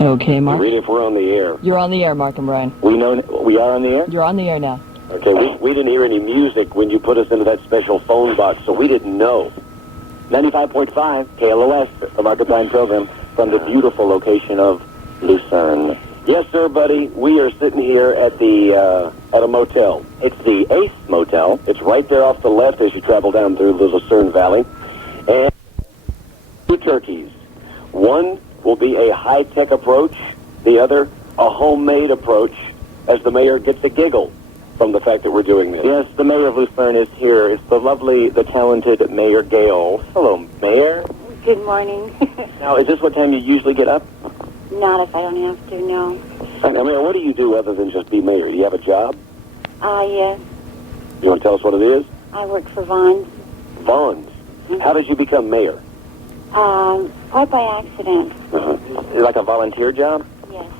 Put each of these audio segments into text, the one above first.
Okay, Mark. Read if we're on the air. You're on the air, Mark and Brian. We are on the air? You're on the air now. Okay, we didn't hear any music when you put us into that special phone box, so we didn't know. 95.5 KLOS, the Mark and Brian program, from the beautiful location of Lucerne. Yes, sir, buddy. We are sitting here at a motel. It's the Ace Motel. It's right there off the left as you travel down through the Lucerne Valley. And 2 turkeys. One will be a high-tech approach, the other a homemade approach, as the mayor gets a giggle from the fact that we're doing this. Yes, the mayor of Lucerne is here. It's the lovely, the talented Mayor Gale. Hello, Mayor. Good morning. Now, is this what time you usually get up? Not if I don't have to, no. I mean, what do you do other than just be mayor? Do you have a job? Yes. You want to tell us what it is? I work for Vaughn's. Vaughn's. Mm-hmm. How did you become mayor? Quite by accident. Is it like a volunteer job? Yes.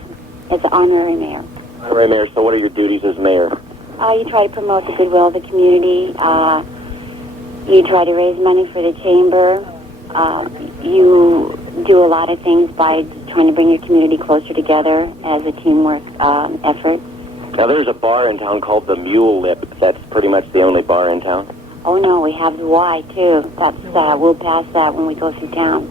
As an honorary mayor. Honorary mayor, so what are your duties as mayor? You try to promote the goodwill of the community. You try to raise money for the chamber. You do a lot of things by trying to bring your community closer together as a teamwork effort. Now, there's a bar in town called the Mule Lip. That's pretty much the only bar in town. Oh, no, we have the Y, too. That's, we'll pass that when we go through town.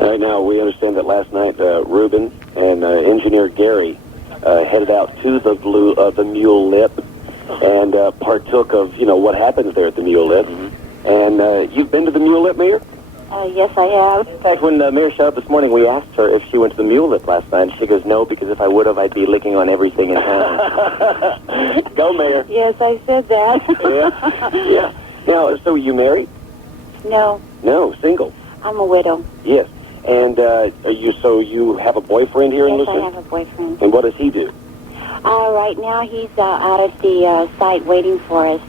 All right, now, we understand that last night, Ruben and engineer Gary headed out to the Mule Lip and partook of, what happens there at the Mule Lip. Mm-hmm. And you've been to the Mule Lip, Mayor? Yes, I have. In fact, when the mayor showed up this morning, we asked her if she went to the Mule Lip last night. She goes, no, because if I would have, I'd be licking on everything in town. Go, Mayor. Yes, I said that. Yeah. Now, so are you married? No. No, single. I'm a widow. Yes. And you have a boyfriend here in Lucerne? Yes, I have a boyfriend. And what does he do? Right now he's out at the site waiting for us.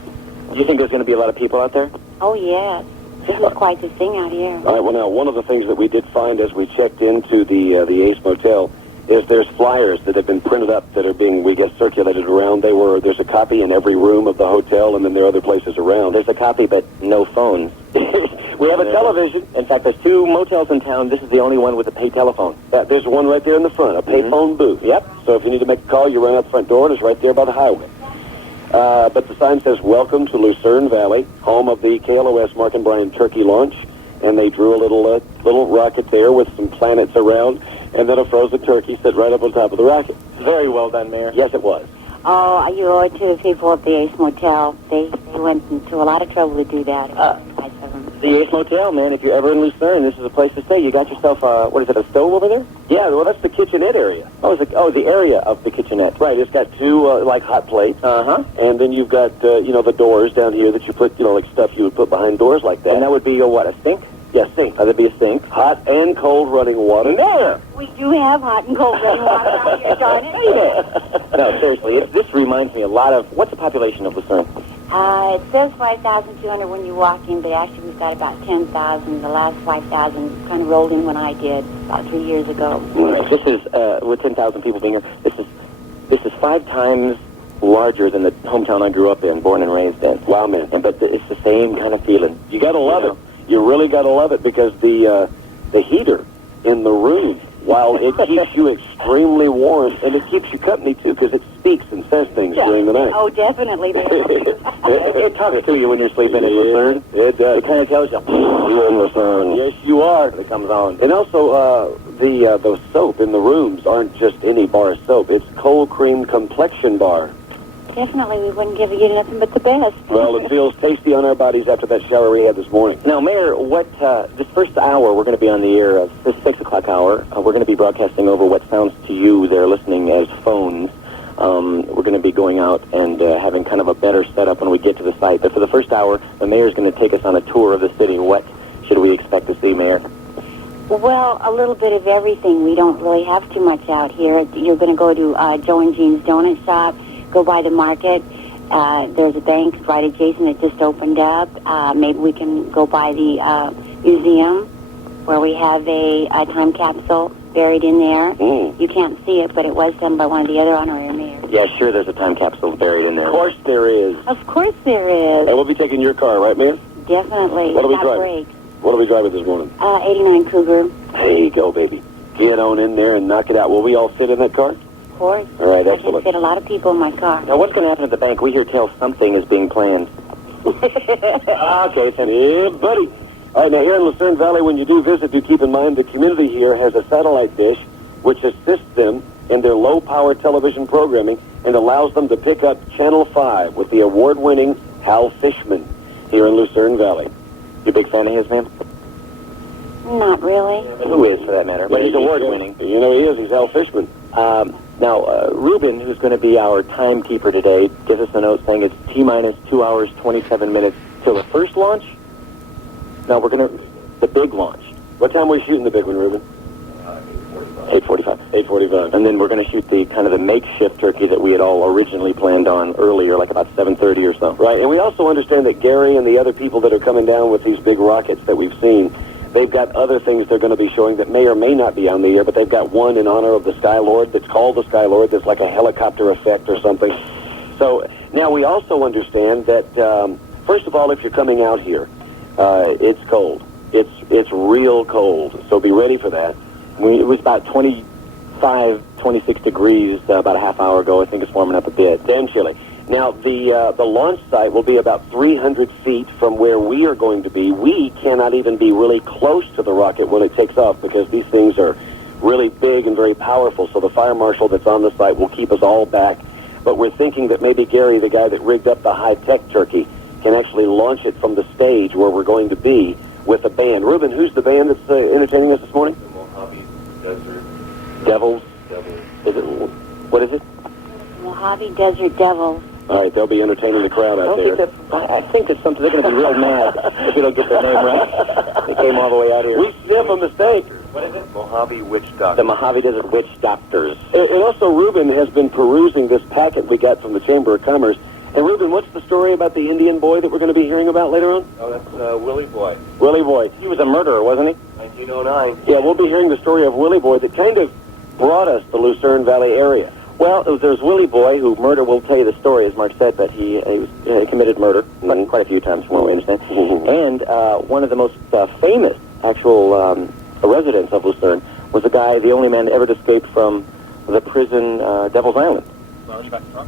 Do you think there's going to be a lot of people out there? Oh, yes. This is quite the thing out here. All right, well, now, one of the things that we did find as we checked into the Ace Motel is there's flyers that have been printed up that are being, we guess, circulated around. There's a copy in every room of the hotel, and then there are other places around. There's a copy, but no phones. We have a television. In fact, there's 2 motels in town. This is the only one with a pay telephone. Yeah, there's one right there in the front, a pay phone booth. Yep. So if you need to make a call, you run out the front door, and it's right there by the highway. But the sign says, welcome to Lucerne Valley, home of the KLOS Mark and Brian turkey launch. And they drew a little rocket there with some planets around, and then a frozen turkey sit right up on top of the rocket. Very well done, Mayor. Yes, it was. Oh, you owe it to the people at the Ace Motel. They went into a lot of trouble to do that. The Ace Motel, man, if you're ever in Lucerne, this is a place to stay. You got yourself, a stove over there? Yeah, well, that's the kitchenette area. The area of the kitchenette. Right, it's got 2, hot plates. Uh-huh. And then you've got, the doors down here that you put, like stuff you would put behind doors like that. And that would be, a sink? Yes, sink. That'd be a sink. Hot and cold running water. There! We do have hot and cold running water out here, darn it. No, seriously, this reminds me a lot of, what's the population of Lucerne? It says 5,200 when you walk in, but actually we've got about 10,000. The last 5,000 kind of rolled in when I did, about 3 years ago. Right. This is, with 10,000 people being here, this is 5 times larger than the hometown I grew up in, born and raised in. Wow, man. But it's the same kind of feeling. You gotta love it. You really gotta love it because the heater in the room, while it keeps you extremely warm, and it keeps you company too because it speaks and says things during the night. Oh, definitely. It talks to you when you're sleeping in Lucerne. It does. It kind of tells you, you're in Lucerne. Yes, you are. It comes on. And also, the soap in the rooms aren't just any bar of soap. It's cold cream complexion bar. Definitely, we wouldn't give you nothing but the best. Well, it feels tasty on our bodies after that shower we had this morning. Now, Mayor, this first hour, we're going to be on the air, this 6 o'clock hour. We're going to be broadcasting over what sounds to you there listening as phones. We're going to be going out and having kind of a better setup when we get to the site. But for the first hour, the mayor's going to take us on a tour of the city. What should we expect to see, Mayor? Well, a little bit of everything. We don't really have too much out here. You're going to go to Joe and Jean's Donut Shop, go by the market. There's a bank right adjacent that just opened up. Maybe we can go by the museum where we have a time capsule buried in there. You can't see it, but it was done by one of the other honorary mayors. Yeah, sure, there's a time capsule buried in there. Of course there is. Of course there is. And we'll be taking your car, right, Mayor? Definitely. What are we driving? What are we driving this morning? 89 Cougar. There you go, baby. get on in there and knock it out. Will we all fit in that car? Of course. All right, I excellent. can fit a lot of people in my car. Now, what's going to happen at the bank? We hear tell something is being planned. Okay, then. Yeah, buddy. All right, now here in Lucerne Valley, when you do visit, do keep in mind the community here has a satellite dish which assists them in their low-power television programming and allows them to pick up Channel 5 with the award-winning Hal Fishman here in Lucerne Valley. You a big fan of his, man? Not really. Who is, for that matter? But he's award-winning. You know he is. He's Hal Fishman. Now, Ruben, who's going to be our timekeeper today, gives us a note saying it's T-minus 2 hours, 27 minutes till the first launch. No, we're going to... the big launch. What time are we shooting the big one, Ruben? 8:45. 8:45. And then we're going to shoot the kind of the makeshift turkey that we had all originally planned on earlier, like about 7:30 or so. Right, and we also understand that Gary and the other people that are coming down with these big rockets that we've seen, they've got other things they're going to be showing that may or may not be on the air, but they've got one in honor of the Skylord that's called the Skylord. That's like a helicopter effect or something. So now we also understand that, first of all, if you're coming out here, it's cold. It's real cold, so be ready for that. It was about 25, 26 degrees about a half hour ago. I think it's warming up a bit. Damn chilly. Now, the launch site will be about 300 feet from where we are going to be. We cannot even be really close to the rocket when it takes off because these things are really big and very powerful, so the fire marshal that's on the site will keep us all back. But we're thinking that maybe Gary, the guy that rigged up the high-tech turkey, can actually launch it from the stage where we're going to be with a band. Ruben, who's the band that's entertaining us this morning? The Mojave Desert Devils. Is it? What is it? Mojave Desert Devils. All right, they'll be entertaining the crowd out there. I think that's something. They're going to be real mad if you don't get their name right. They came all the way out here. We sniff a mistake. What is it? Mojave Witch Doctor. The Mojave Desert Witch Doctors. And also, Ruben has been perusing this packet we got from the Chamber of Commerce. And Ruben, what's the story about the Indian boy that we're going to be hearing about later on? Oh, that's Willie Boy. Willie Boy. He was a murderer, wasn't he? 1909. Yeah, we'll be hearing the story of Willie Boy that kind of brought us the Lucerne Valley area. Well, there's Willie Boy, who murder will tell you the story, as Mark said, but he committed murder quite a few times, from what we understand. And one of the most famous actual residents of Lucerne was the only man that ever escaped from the prison, Devil's Island.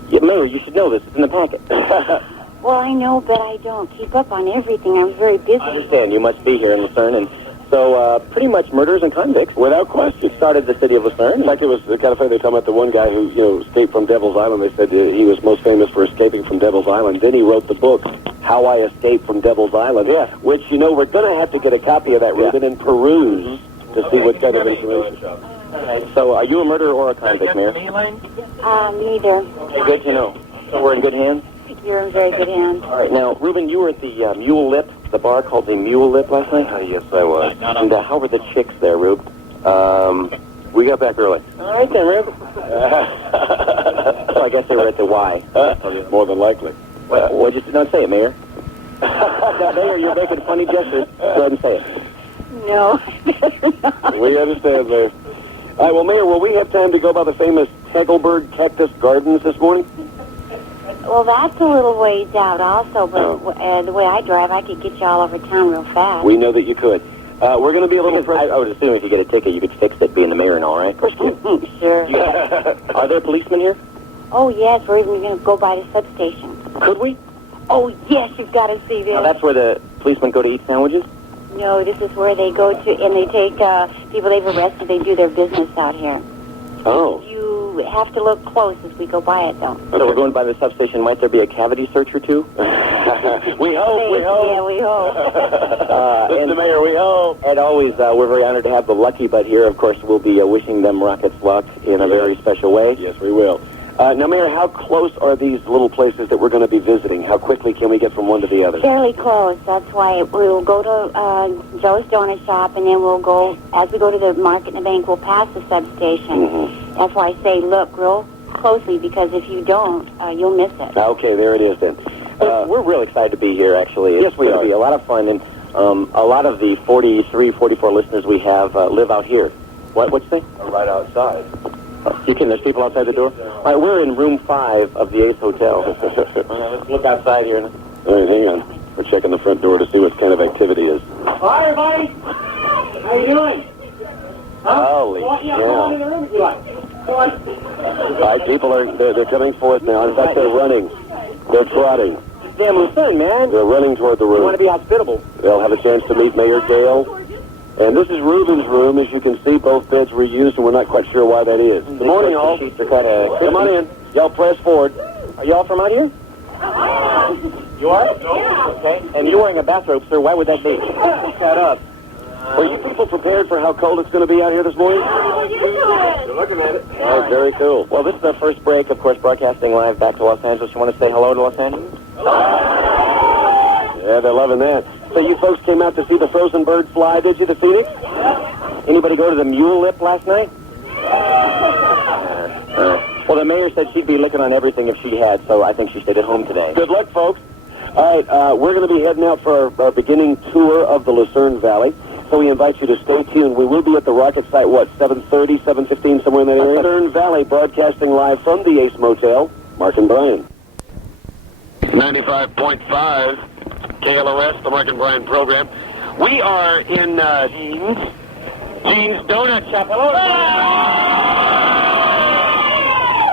Yeah, Mayor, you should know this. It's in the packet. Well, I know, but I don't keep up on everything. I'm very busy. I understand. You must be here in Lucerne, and so pretty much murderers and convicts, Without question. started the city of Lucerne. In fact, it was kind of funny. They talking about the one guy who, escaped from Devil's Island. They said he was most famous for escaping from Devil's Island. Then he wrote the book, How I Escaped from Devil's Island. Yeah. Which, we're going to have to get a copy of that, Ruben, and peruse to see what kind of information. So are you a murderer or a convict, Mayor? Neither. Good to know. So we're in good hands? You're in very good hands. All right. Now, Ruben, you were at the Mule Lip, the bar called the Mule Lip last night? Yes, I was. And how were the chicks there, Rube? We got back early. All right then, Rube. So I guess they were at the Y. More than likely. Well, just don't say it, Mayor. Mayor, you're making funny gestures. Go ahead and say it. No. We understand, Mayor. All right, well, Mayor, will we have time to go by the famous Tegelberg Cactus Gardens this morning? Well, that's a little ways out also, but the way I drive, I could get you all over town real fast. We know that you could. We're going to be a little... I would assume if you get a ticket, you could fix it being the mayor and all, right? Of course you can. Sure. Are there policemen here? Oh, yes, we're even going to go by the substation. Could we? Oh, yes, you've got to see this. Now, that's where the policemen go to eat sandwiches? No, this is where they go to, and they take people they've arrested, they do their business out here. Oh. You have to look close as we go by it, though. So we're going by the substation. Might there be a cavity search or two? We hope, we hope. Yeah, we hope. Mr. Mayor, we hope. And always, we're very honored to have the Lucky Butt here. Of course, we'll be wishing them rockets luck in a very special way. Yes, we will. Now, Mayor, how close are these little places that we're going to be visiting? How quickly can we get from one to the other? Fairly close. That's why we'll go to Joe's Donut Shop, and then we'll go, as we go to the market and the bank, we'll pass the substation. Mm-hmm. That's why I say look real closely, because if you don't, you'll miss it. Okay, there it is then. We're real excited to be here, actually. Yes, we It's going are. to be a lot of fun, and a lot of the 43, 44 listeners we have live out here. What's the thing? Right outside. You can. There's people outside the door. All right, we're in room 5 of the Ace Hotel. Let's look outside here. All right, hang on. We're checking the front door to see what kind of activity is. Hi, everybody. How you doing? Holy Come on in the room if you like. Come on. All right, people they're coming forth now. In fact, they're running. They're trotting. Damn Lucerne, man. They're running toward the You want room. to be hospitable. They'll have a chance to meet Mayor Dale. And this is Reuben's room. As you can see, both beds were used, and we're not quite sure why that is. Good morning, all. Come on in. Y'all press forward. Are y'all from out here? You are? Okay. And you're wearing a bathrobe, sir. Why would that be? Shut up. Were you people prepared for how cold it's going to be out here this morning? You're looking at it. All right, very cool. Well, this is our first break, of course, broadcasting live back to Los Angeles. You want to say hello to Los Angeles? Yeah, they're loving that. So you folks came out to see the frozen bird fly, did you, the Phoenix? Anybody go to the Mule Lip last night? Well, the mayor said she'd be licking on everything if she had, so I think she stayed at home today. Good luck, folks. All right, we're going to be heading out for our beginning tour of the Lucerne Valley. So we invite you to stay tuned. We will be at the rocket site, 7:30, 7:15, somewhere in that area. Lucerne Valley, broadcasting live from the Ace Motel. Mark and Brian. 95.5 KLOS, the Mark and Brian program. We are in Gene's Donut Shop. Hello.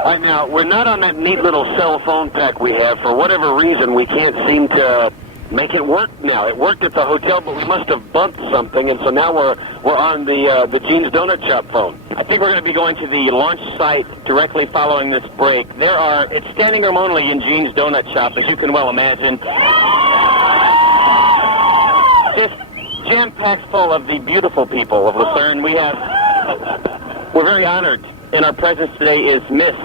All right, now, we're not on that neat little cell phone pack we have. For whatever reason, we can't seem to make it work now. It worked at the hotel, but we must have bumped something, and so now we're on the Gene's Donut Shop phone. I think we're going to be going to the launch site directly following this break. It's standing room only in Gene's Donut Shop, as you can well imagine. Just jam-packed full of the beautiful people of Lucerne. We're very honored, and our presence today is Miss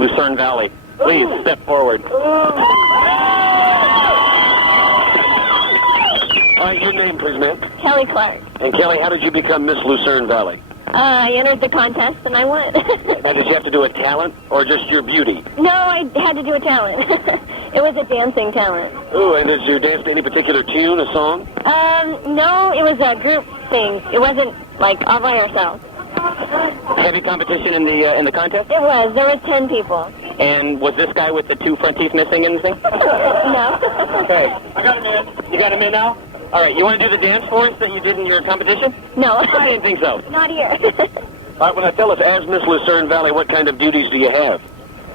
Lucerne Valley. Please step forward. All right, your name, please, ma'am. Kelly Clark. And Kelly, how did you become Miss Lucerne Valley? I entered the contest and I won. Now, did you have to do a talent or just your beauty? No, I had to do a talent. It was a dancing talent. Ooh, and did you dance to any particular tune, a song? No, it was a group thing. It wasn't like all by ourselves. Heavy competition in the contest? It was. There was 10 people. And was this guy with the two front teeth missing anything? No. Okay. I got him in. You got him in now? All right, you want to do the dance for us that you did in your competition? No. I didn't think so. Not here. All right, well, now tell us, as Miss Lucerne Valley, what kind of duties do you have?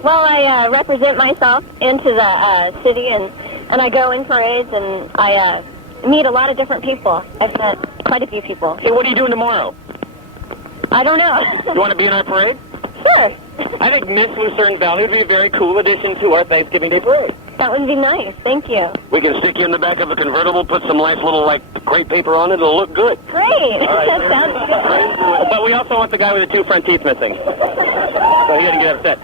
Well, I represent myself into the city, and I go in parades, and I meet a lot of different people. I've met quite a few people. Hey, what are you doing tomorrow? I don't know. You want to be in our parade? Sure. I think Miss Lucerne Valley would be a very cool addition to our Thanksgiving Day parade. That would be nice. Thank you. We can stick you in the back of a convertible, put some nice little, crepe paper on it. It'll look good. Great. That sounds good. But we also want the guy with the two front teeth missing, so he doesn't get upset.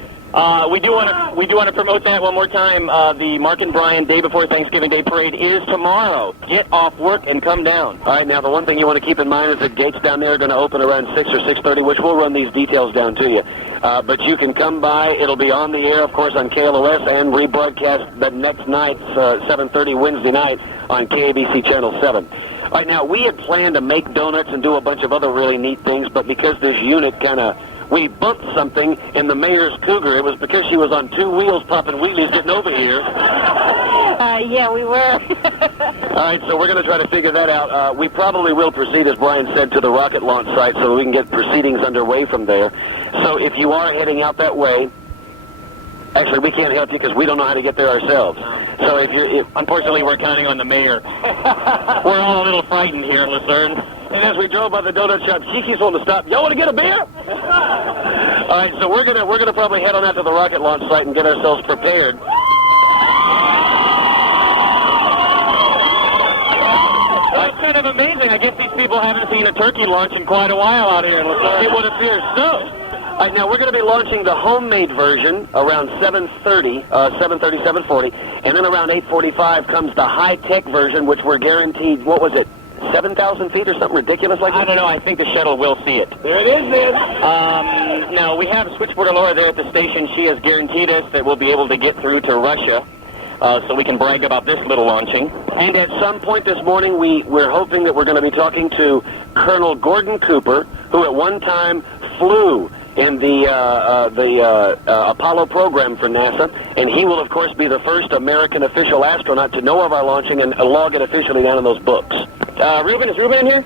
We do want to promote that one more time. The Mark and Brian Day Before Thanksgiving Day Parade is tomorrow. Get off work and come down. All right, now the one thing you want to keep in mind is the gates down there are going to open around 6 or 6:30, which we'll run these details down to you. But you can come by. It'll be on the air, of course, on KLOS and rebroadcast the next night, 7:30 Wednesday night on KABC Channel 7. All right, now we had planned to make donuts and do a bunch of other really neat things, but because this unit we bumped something in the mayor's Cougar. It was because she was on two wheels popping wheelies getting over here. Yeah, we were. All right, so we're going to try to figure that out. We probably will proceed, as Brian said, to the rocket launch site so we can get proceedings underway from there. So if you are heading out that way, actually, we can't help you because we don't know how to get there ourselves. So Unfortunately, we're counting on the mayor. We're all a little frightened here in Lucerne. and as we drove by the donut shop, she keeps wanting to stop. Y'all want to get a beer? All right, so we're gonna probably head on out to the rocket launch site and get ourselves prepared. That's kind of amazing. I guess these people haven't seen a turkey launch in quite a while out here in Lucerne. It would appear so. All right, now we're going to be launching the homemade version around 7:30, 7:40, and then around 8:45 comes the high-tech version, which we're guaranteed, 7,000 feet or something ridiculous like that? I don't know. I think the shuttle will see it. There it is, then. Now, we have Switchboard Laura there at the station. She has guaranteed us that we'll be able to get through to Russia, so we can brag about this little launching. And at some point this morning, we're hoping that we're going to be talking to Colonel Gordon Cooper, who at one time flew in the Apollo program for NASA, and he will, of course, be the first American official astronaut to know of our launching and log it officially down in those books. Ruben, is Ruben in here?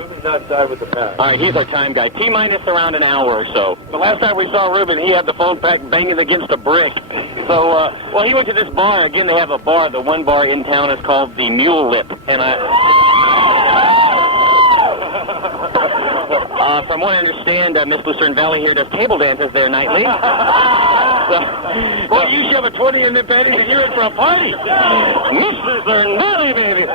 Ruben's outside with the pack. All right, he's our time guy. T-minus around an hour or so. The last time we saw Ruben, he had the phone pack banging against a brick. So, well, he went to this bar. Again, they have a bar. The one bar in town is called the Mule Lip. And from what I understand, Miss Lucerne Valley here does table dances there nightly. Well, you shove a 20 in the panties and you're in for a party. Miss Lucerne Valley, baby.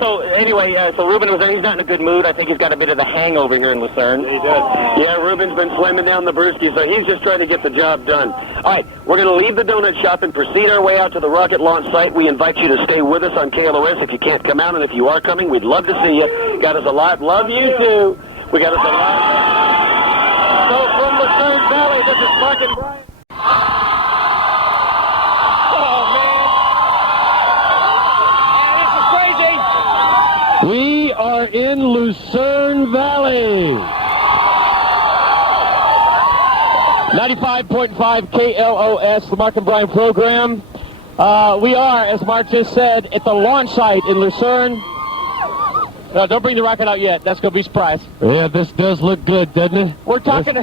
So anyway, so Ruben was there. He's not in a good mood. I think he's got a bit of the hangover here in Lucerne. He does. Yeah, Ruben's been slamming down the brewski, so he's just trying to get the job done. All right, we're going to leave the donut shop and proceed our way out to the rocket launch site. We invite you to stay with us on KLOS if you can't come out, and if you are coming, we'd love to see you. Got us a lot. Love you, too. We got us a lot. So from Lucerne Valley, this is Mark and Brian. We are in Lucerne Valley. 95.5 KLOS, the Mark and Brian program. We are, as Mark just said, at the launch site in Lucerne. No, don't bring the rocket out yet. That's going to be a surprise. Yeah, this does look good, doesn't it? We're talking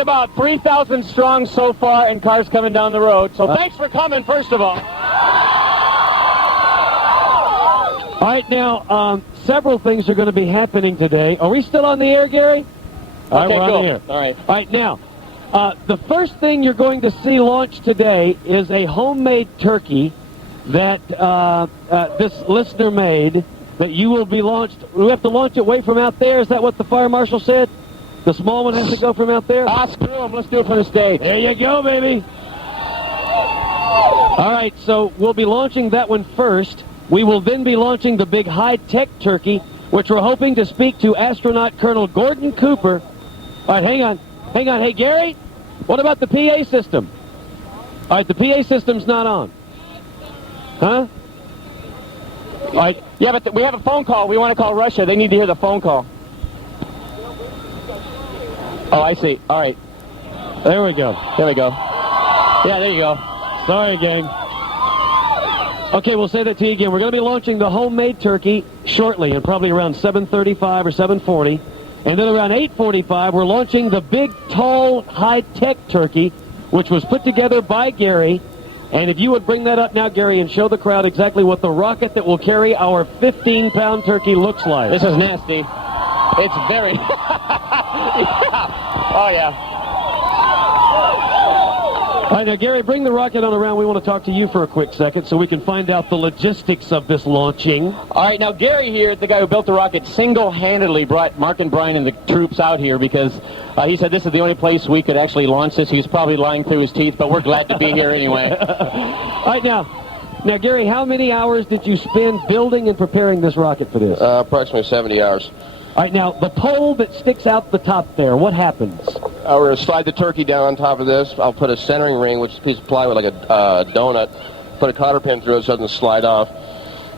about 3,000 strong so far and cars coming down the road. So thanks for coming, first of all. All right, now, several things are going to be happening today. Are we still on the air, Gary? Okay, we're cool. on the air. All right. All right, now, the first thing you're going to see launched today is a homemade turkey that this listener made that you will be launched. We have to launch it way from out there. Is that what the fire marshal said? The small one has to go from out there? Screw him. Let's do it from the stage. There you go, baby. All right, so we'll be launching that one first. We will then be launching the big high-tech turkey, which we're hoping to speak to astronaut Colonel Gordon Cooper. All right, hang on. Hey, Gary, what about the PA system? All right, the PA system's not on. Huh? All right. Yeah, but we have a phone call. We want to call Russia. They need to hear the phone call. Oh, I see. All right. There we go. Yeah, there you go. Sorry, gang. Okay, we'll say that to you again. We're going to be launching the homemade turkey shortly, and probably around 7:35 or 7:40. And then around 8:45, we're launching the big, tall, high-tech turkey, which was put together by Gary. And if you would bring that up now, Gary, and show the crowd exactly what the rocket that will carry our 15-pound turkey looks like. This is nasty. It's very... Oh, yeah. All right, now, Gary, bring the rocket on around. We want to talk to you for a quick second so we can find out the logistics of this launching. All right, now, Gary here, the guy who built the rocket, single-handedly brought Mark and Brian and the troops out here because he said this is the only place we could actually launch this. He was probably lying through his teeth, but we're glad to be here anyway. All right, now, Gary, how many hours did you spend building and preparing this rocket for this? Approximately 70 hours. All right, now, the pole that sticks out the top there, what happens? We're going to slide the turkey down on top of this. I'll put a centering ring, which is a piece of plywood like a donut, put a cotter pin through it so it doesn't slide off,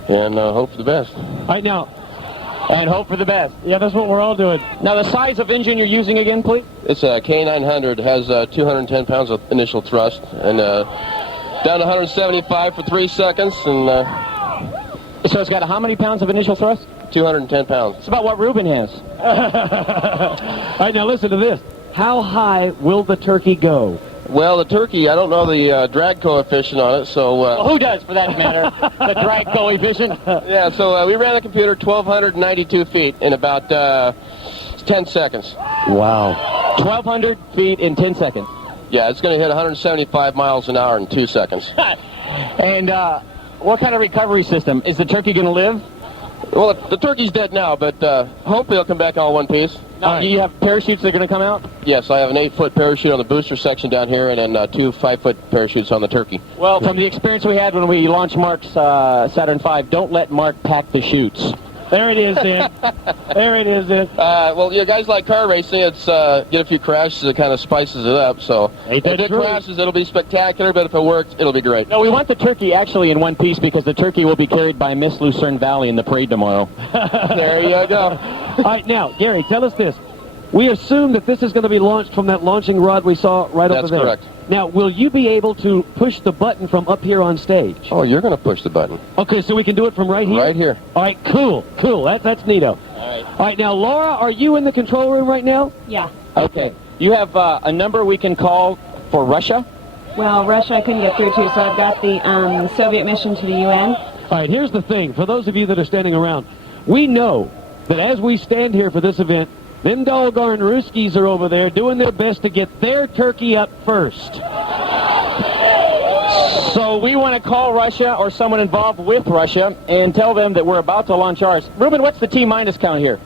and hope for the best. All right, now, and hope for the best. Yeah, that's what we're all doing. Now, the size of engine you're using again, please? It's a K900. It has 210 pounds of initial thrust, and down to 175 for 3 seconds, and... So it's got how many pounds of initial thrust? 210 pounds. It's about what Ruben has. All right, now listen to this. How high will the turkey go? Well, the turkey, I don't know the drag coefficient on it, so... well, who does, for that matter? The drag coefficient? Yeah, so we ran the computer 1,292 feet in about 10 seconds. Wow. 1,200 feet in 10 seconds. Yeah, it's going to hit 175 miles an hour in 2 seconds. And what kind of recovery system? Is the turkey going to live? Well, the turkey's dead now, but hopefully it'll come back all one piece. Now, do you have parachutes that are going to come out? Yes, I have an 8-foot parachute on the booster section down here, and then 2 5-foot parachutes on the turkey. Well, from the experience we had when we launched Mark's Saturn V, don't let Mark pack the chutes. There it is, then. There it is, then. Well, you guys like car racing. It's get a few crashes, it kind of spices it up. So if it crashes, it'll be spectacular, but if it works, it'll be great. No, we want the turkey actually in one piece because the turkey will be carried by Miss Lucerne Valley in the parade tomorrow. There you go. All right, now, Gary, tell us this. we assume that this is going to be launched from that launching rod we saw right over there. That's correct. Now, will you be able to push the button from up here on stage? Oh, you're going to push the button. Okay, so we can do it from right here? Right here. All right, cool. That's neato. All right, now, Laura, are you in the control room right now? Yeah. Okay. You have a number we can call for Russia? Well, Russia I couldn't get through to, so I've got the Soviet mission to the UN. All right, here's the thing. For those of you that are standing around, we know that as we stand here for this event, them doggone Ruskies are over there doing their best to get their turkey up first. So we want to call Russia or someone involved with Russia and tell them that we're about to launch ours. Ruben, what's the T-minus count here?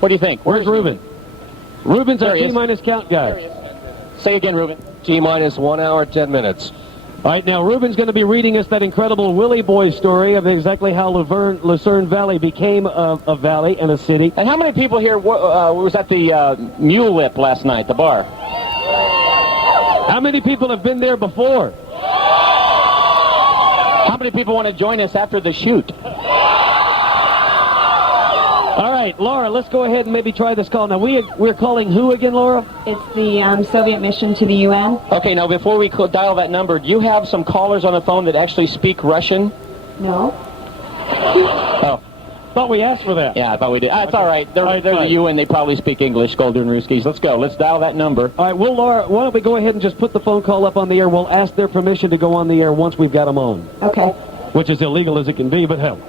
What do you think? Where's Ruben? Ruben's our T-minus count guy. Say again, Ruben. T-minus 1 hour, 10 minutes. All right, now Ruben's going to be reading us that incredible Willie Boy story of exactly how Lucerne Valley became a valley and a city. And how many people here was at the Mule Lip last night, the bar? How many people have been there before? How many people want to join us after the shoot? All right, Laura, let's go ahead and maybe try this call. Now, we're calling who again, Laura? It's the Soviet mission to the UN. Okay, now before we dial that number, do you have some callers on the phone that actually speak Russian? No. Oh. Thought we asked for that. Yeah, I thought we did. It's all right. They're the UN. They probably speak English, Golden Ruskies. Let's go. Let's dial that number. All right, well, Laura, why don't we go ahead and just put the phone call up on the air. We'll ask their permission to go on the air once we've got them on. Okay. Which is illegal as it can be, but hell.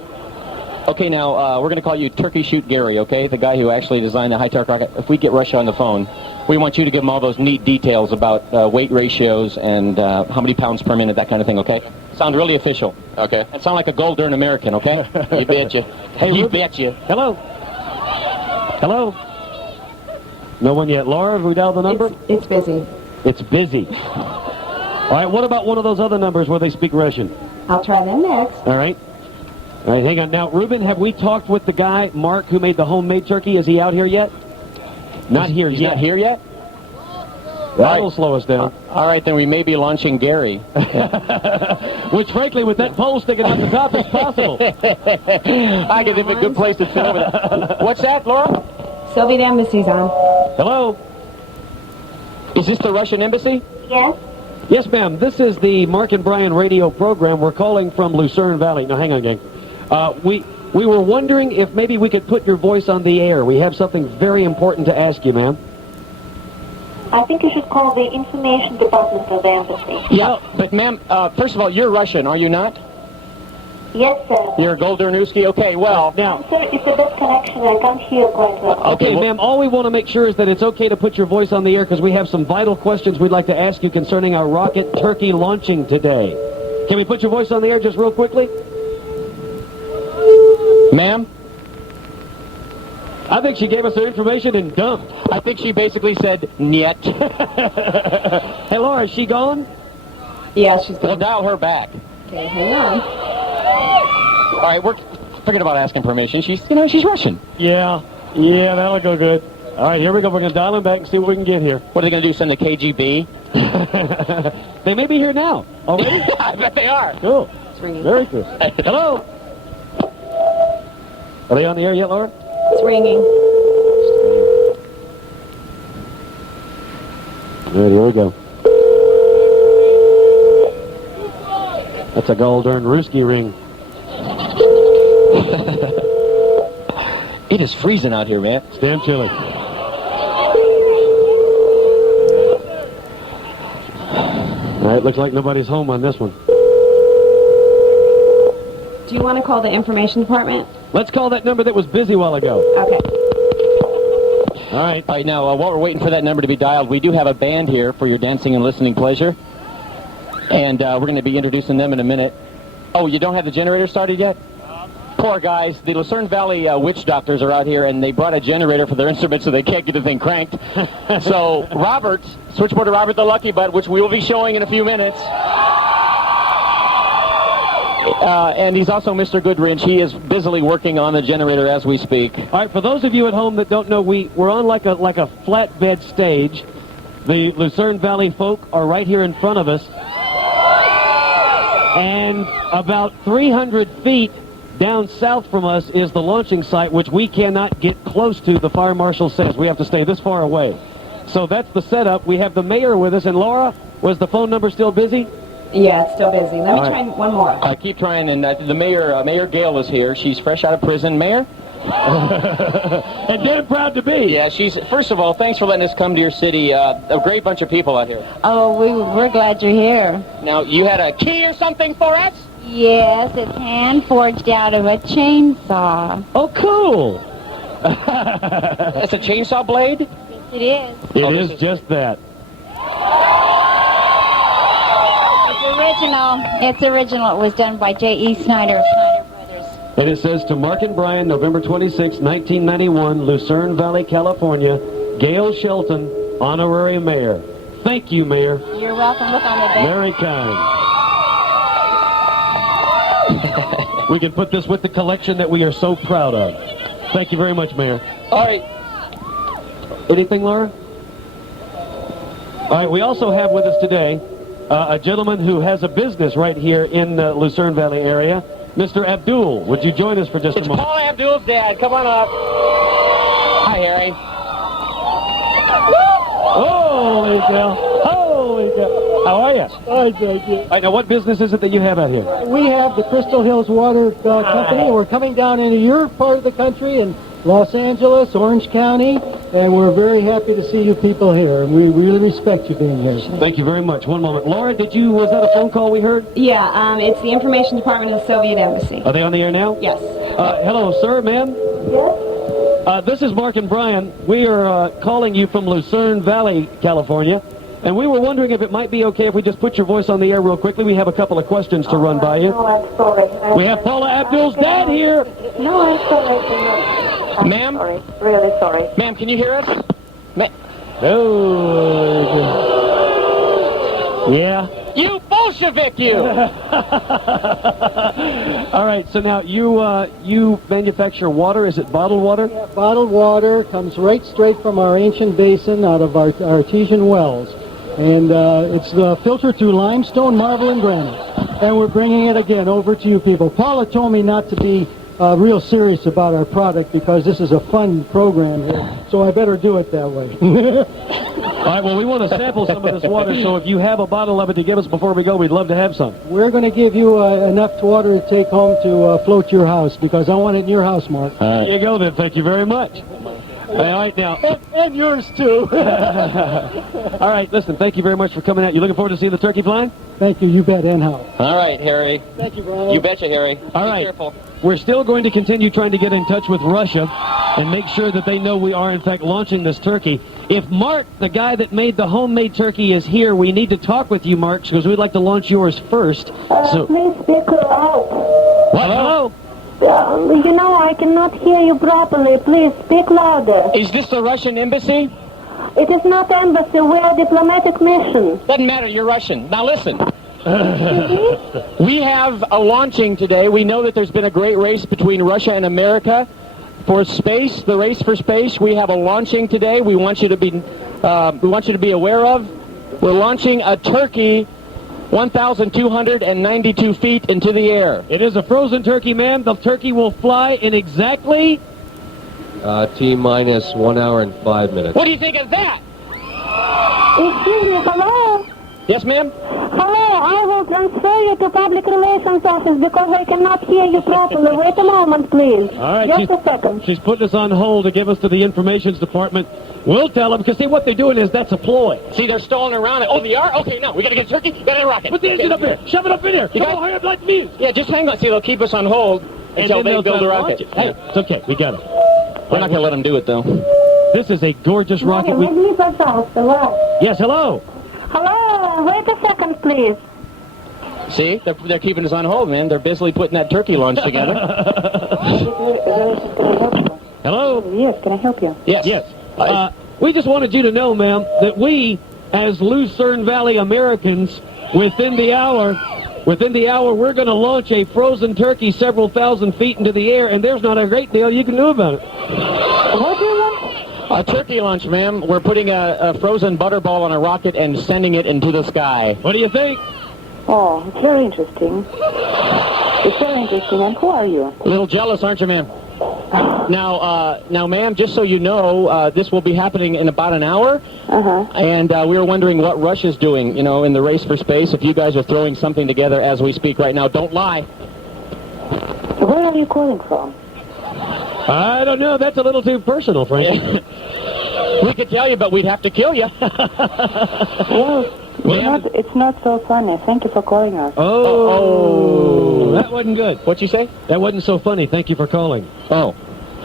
Okay, now, we're going to call you Turkey Shoot Gary, okay? The guy who actually designed the high-tech rocket. If we get Russia on the phone, we want you to give them all those neat details about weight ratios and how many pounds per minute, that kind of thing, okay? Sound really official. Okay. And sound like a Golden American, okay? You betcha. Hey, you betcha. Hello? Hello? No one yet. Laura, have we dialed the number? It's busy. It's busy. All right, what about one of those other numbers where they speak Russian? I'll try them next. All right. All right, hang on. Now, Ruben, have we talked with the guy, Mark, who made the homemade turkey? Is he out here yet? Not here yet. He's not here yet? That'll slow us down. All right, then we may be launching Gary. Which, frankly, with that pole sticking out the top, is possible. I give him a good place to fit over that. What's that, Laura? Soviet embassy's on. Hello? Is this the Russian embassy? Yes? Yes, ma'am. This is the Mark and Brian radio program. We're calling from Lucerne Valley. Now, hang on, gang. We were wondering if maybe we could put your voice on the air. We have something very important to ask you, ma'am. I think you should call the information department of the embassy. Yeah, but ma'am, first of all, you're Russian, are you not? Yes, sir. You're a Goldernuski? Okay, well, now... Sir, it's a bad connection. I can't hear quite well. Okay, ma'am, all we want to make sure is that it's okay to put your voice on the air because we have some vital questions we'd like to ask you concerning our rocket turkey launching today. Can we put your voice on the air just real quickly? Ma'am? I think she gave us her information and dumped. I think she basically said, niet. Hey, Laura, is she gone? Yeah, she's We'll gone. dial her back. Okay, hang on. All right, we're forget about asking permission. She's Russian. Yeah, that'll go good. All right, here we go. We're going to dial them back and see what we can get here. What are they going to do, send the KGB? They may be here now. Already? I bet they are. Cool. It's ringing. Very cool. Hello? Are they on the air yet, Laura? It's ringing. All right, here we go. That's a Golden Ruski ring. It is freezing out here, man. It's damn chilly. All right, looks like nobody's home on this one. Do you want to call the information department? Let's call that number that was busy a while ago. Okay. All right. All right, now, while we're waiting for that number to be dialed, we do have a band here for your dancing and listening pleasure. And we're going to be introducing them in a minute. Oh, you don't have the generator started yet? Poor guys. The Lucerne Valley witch doctors are out here, and they brought a generator for their instruments so they can't get the thing cranked. So, Robert, switchboard to Robert the Lucky Butt, which we will be showing in a few minutes. And he's also Mr. Goodrich. He is busily working on the generator as we speak. All right, for those of you at home that don't know, we're on like a flatbed stage. The Lucerne Valley folk are right here in front of us. And about 300 feet Down south from us is the launching site, which we cannot get close to, the fire marshal says. We have to stay this far away. So that's the setup. We have the mayor with us. And Laura, was the phone number still busy? Yeah, it's still busy. Let me try one more. I keep trying, and the mayor, Mayor Gale is here. She's fresh out of prison. Mayor? And damn proud to be. Yeah, first of all, thanks for letting us come to your city. A great bunch of people out here. Oh, we're glad you're here. Now, you had a key or something for us? Yes, it's hand-forged out of a chainsaw. Oh, cool. It's a chainsaw blade? Yes, it is. It is just that. It's original. It was done by J.E. Snyder of Snyder Brothers. And it says, to Mark and Brian, November 26, 1991, Lucerne Valley, California, Gail Shelton, Honorary Mayor. Thank you, Mayor. You're welcome. Look on the back. Very kind. We can put this with the collection that we are so proud of. Thank you very much, Mayor. All right. Anything, Laura? All right, we also have with us today a gentleman who has a business right here in the Lucerne Valley area. Mr. Abdul, would you join us for just a moment? It's Paul Abdul's dad. Come on up. Hi, Harry. Holy cow. Holy cow. How are you? Hi, thank you. All right, now what business is it that you have out here? We have the Crystal Hills Water Company. We're coming down into your part of the country in Los Angeles, Orange County, and we're very happy to see you people here. And we really respect you being here. Thank you very much. One moment. Laura, was that a phone call we heard? Yeah, it's the information department of the Soviet Embassy. Are they on the air now? Yes. Hello, sir, ma'am. Yes? This is Mark and Brian. We are calling you from Lucerne Valley, California. And we were wondering if it might be okay if we just put your voice on the air real quickly. We have a couple of questions to run by you. No, I'm sorry. We have Paula Abdul's dad here. No, I'm sorry. I'm Ma'am? sorry. Really sorry. Ma'am, can you hear us? Oh. Yeah. You Bolshevik, you! All right, so now you manufacture water. Is it bottled water? Yeah, bottled water comes right straight from our ancient basin out of our artesian wells. And it's filtered through limestone, marble, and granite. And we're bringing it again over to you people. Paula told me not to be real serious about our product because this is a fun program here. So I better do it that way. All right, well, we want to sample some of this water, so if you have a bottle of it to give us before we go, we'd love to have some. We're going to give you enough water to take home to float your house because I want it in your house, Mark. There you go, then. Thank you very much. All right, now. And yours, too. All right, listen, thank you very much for coming out. You looking forward to seeing the turkey flying? Thank you. You bet, and how. All right, Harry. Thank you, Brian. You betcha, Harry. All right. Be careful. We're still going to continue trying to get in touch with Russia and make sure that they know we are, in fact, launching this turkey. If Mark, the guy that made the homemade turkey, is here, we need to talk with you, Mark, because we'd like to launch yours first. So, Please speak out. hello? You know, I cannot hear you properly. Please speak louder. Is this the Russian embassy? It is not embassy. We are diplomatic mission. Doesn't matter, you're Russian. Now listen. We have a launching today. We know that there's been a great race between Russia and America for space, the race for space. We have a launching today. We want you to be aware of. We're launching a turkey 1,292 feet into the air. It is a frozen turkey, ma'am. The turkey will fly in exactly T-minus 1 hour and 5 minutes. What do you think of that? Excuse me, hello? Yes, ma'am? Hello, I will transfer you to public relations office because I cannot hear you properly. Wait a moment, please. All right, Just a second. She's putting us on hold to give us to the informations department. We'll tell them, because see, what they're doing is that's a ploy. See, they're stalling around it. Oh, they are? Okay, now, we gotta get a turkey, gotta rocket. Put the engine up there. Shove it up in there. You Come on, hurry up like me. Yeah, just hang on. See, they'll keep us on hold until they build a rocket. Hey, it's okay. We got it. We're not gonna let them do it, though. This is a gorgeous rocket. Hello. Yes, hello. Hello, wait a second, please. See, they're keeping us on hold, man. They're busily putting that turkey launch together. Hello? Yes, can I help you? Yes. We just wanted you to know, ma'am, that we, as Lucerne Valley Americans, within the hour, we're going to launch a frozen turkey several thousand feet into the air, and there's not a great deal you can do about it. What do you want? A turkey launch, ma'am. We're putting a frozen butterball on a rocket and sending it into the sky. What do you think? Oh, it's very interesting. It's so interesting. And who are you? A little jealous, aren't you, ma'am? Now, ma'am, just so you know, this will be happening in about an hour. And we were wondering what Rush is doing, in the race for space. If you guys are throwing something together as we speak right now, don't lie. Where are you calling from? I don't know. That's a little too personal, Frankie. We could tell you, but we'd have to kill you. Well, it's not so funny. Thank you for calling us. Oh, that wasn't good. What'd you say? That wasn't so funny. Thank you for calling. Oh.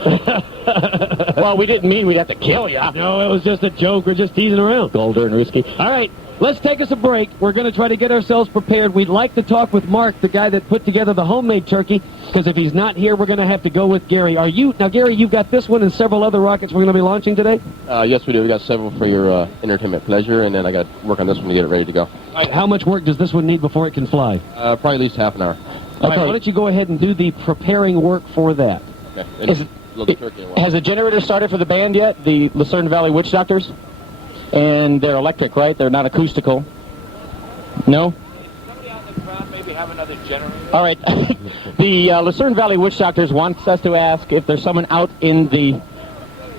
Well, we didn't mean we'd have to kill you. No, it was just a joke. We're just teasing around. Golder and risky. All right, let's take us a break. We're going to try to get ourselves prepared. We'd like to talk with Mark, the guy that put together the homemade turkey, because if he's not here, we're going to have to go with Gary. Now, Gary, you've got this one and several other rockets we're going to be launching today? Yes, we do. We got several for your entertainment pleasure, and then I got to work on this one to get it ready to go. All right, how much work does this one need before it can fly? Probably at least half an hour. Okay, why don't you go ahead and do the preparing work for that? Okay. Has the generator started for the band yet? The Lucerne Valley Witch Doctors? And they're electric, right? They're not acoustical. No? Somebody on the ground maybe have another generator? All right. The Lucerne Valley Witch Doctors wants us to ask if there's someone out in the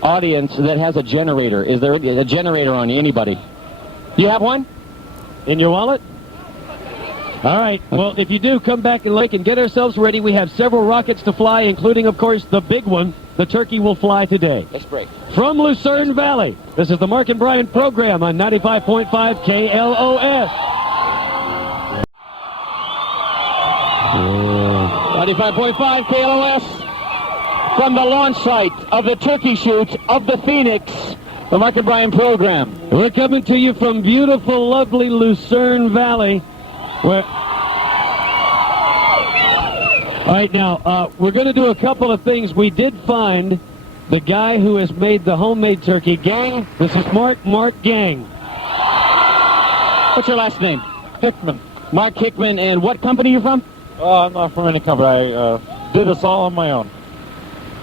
audience that has a generator. Is there a generator on you? Anybody? You have one? In your wallet? All right. Well, if you do, come back and look and get ourselves ready. We have several rockets to fly, including, of course, the big one. The turkey will fly today. Let's break. From Lucerne Valley, this is the Mark and Brian program on 95.5 KLOS. 95.5 KLOS from the launch site of the turkey shoot of the Phoenix, the Mark and Brian program. We're coming to you from beautiful, lovely Lucerne Valley. All right, now, we're going to do a couple of things. We did find the guy who has made the homemade turkey. Gang, this is Mark Gang. What's your last name? Hickman. Mark Hickman, and what company are you from? I'm not from any company. I did this all on my own.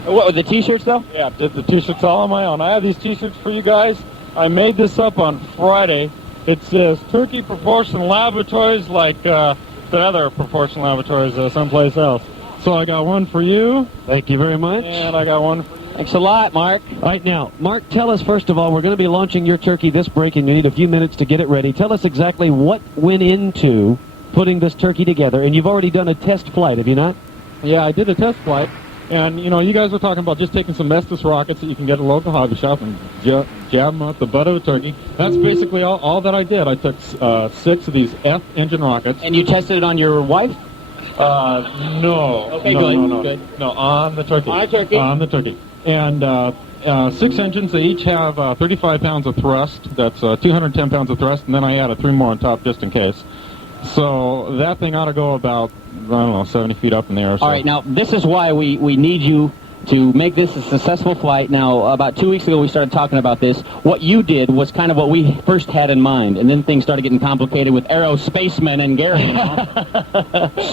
What, with the T-shirts, though? Yeah, did the T-shirts all on my own. I have these T-shirts for you guys. I made this up on Friday. It says Turkey Proportion Laboratories, like the other proportion laboratories someplace else. So I got one for you. Thank you very much. And I got one for you. Thanks a lot, Mark. All right, now, Mark, tell us, first of all, we're going to be launching your turkey this break, and you need a few minutes to get it ready. Tell us exactly what went into putting this turkey together, and you've already done a test flight, have you not? Yeah, I did a test flight, and, you guys were talking about just taking some Estes rockets that you can get at a local hobby shop and jab them up the butt of a turkey. That's basically all that I did. I took 6 of these F engine rockets. And you tested it on your wife? No. Okay, no. Good. No, on the turkey. On a turkey? On the turkey. And 6 engines, they each have 35 pounds of thrust. That's 210 pounds of thrust, and then I added 3 more on top just in case. So that thing ought to go about, 70 feet up in the air. So. All right, now, this is why we need you to make this a successful flight. Now, about 2 weeks ago, we started talking about this. What you did was kind of what we first had in mind, and then things started getting complicated with aerospacemen and Gary.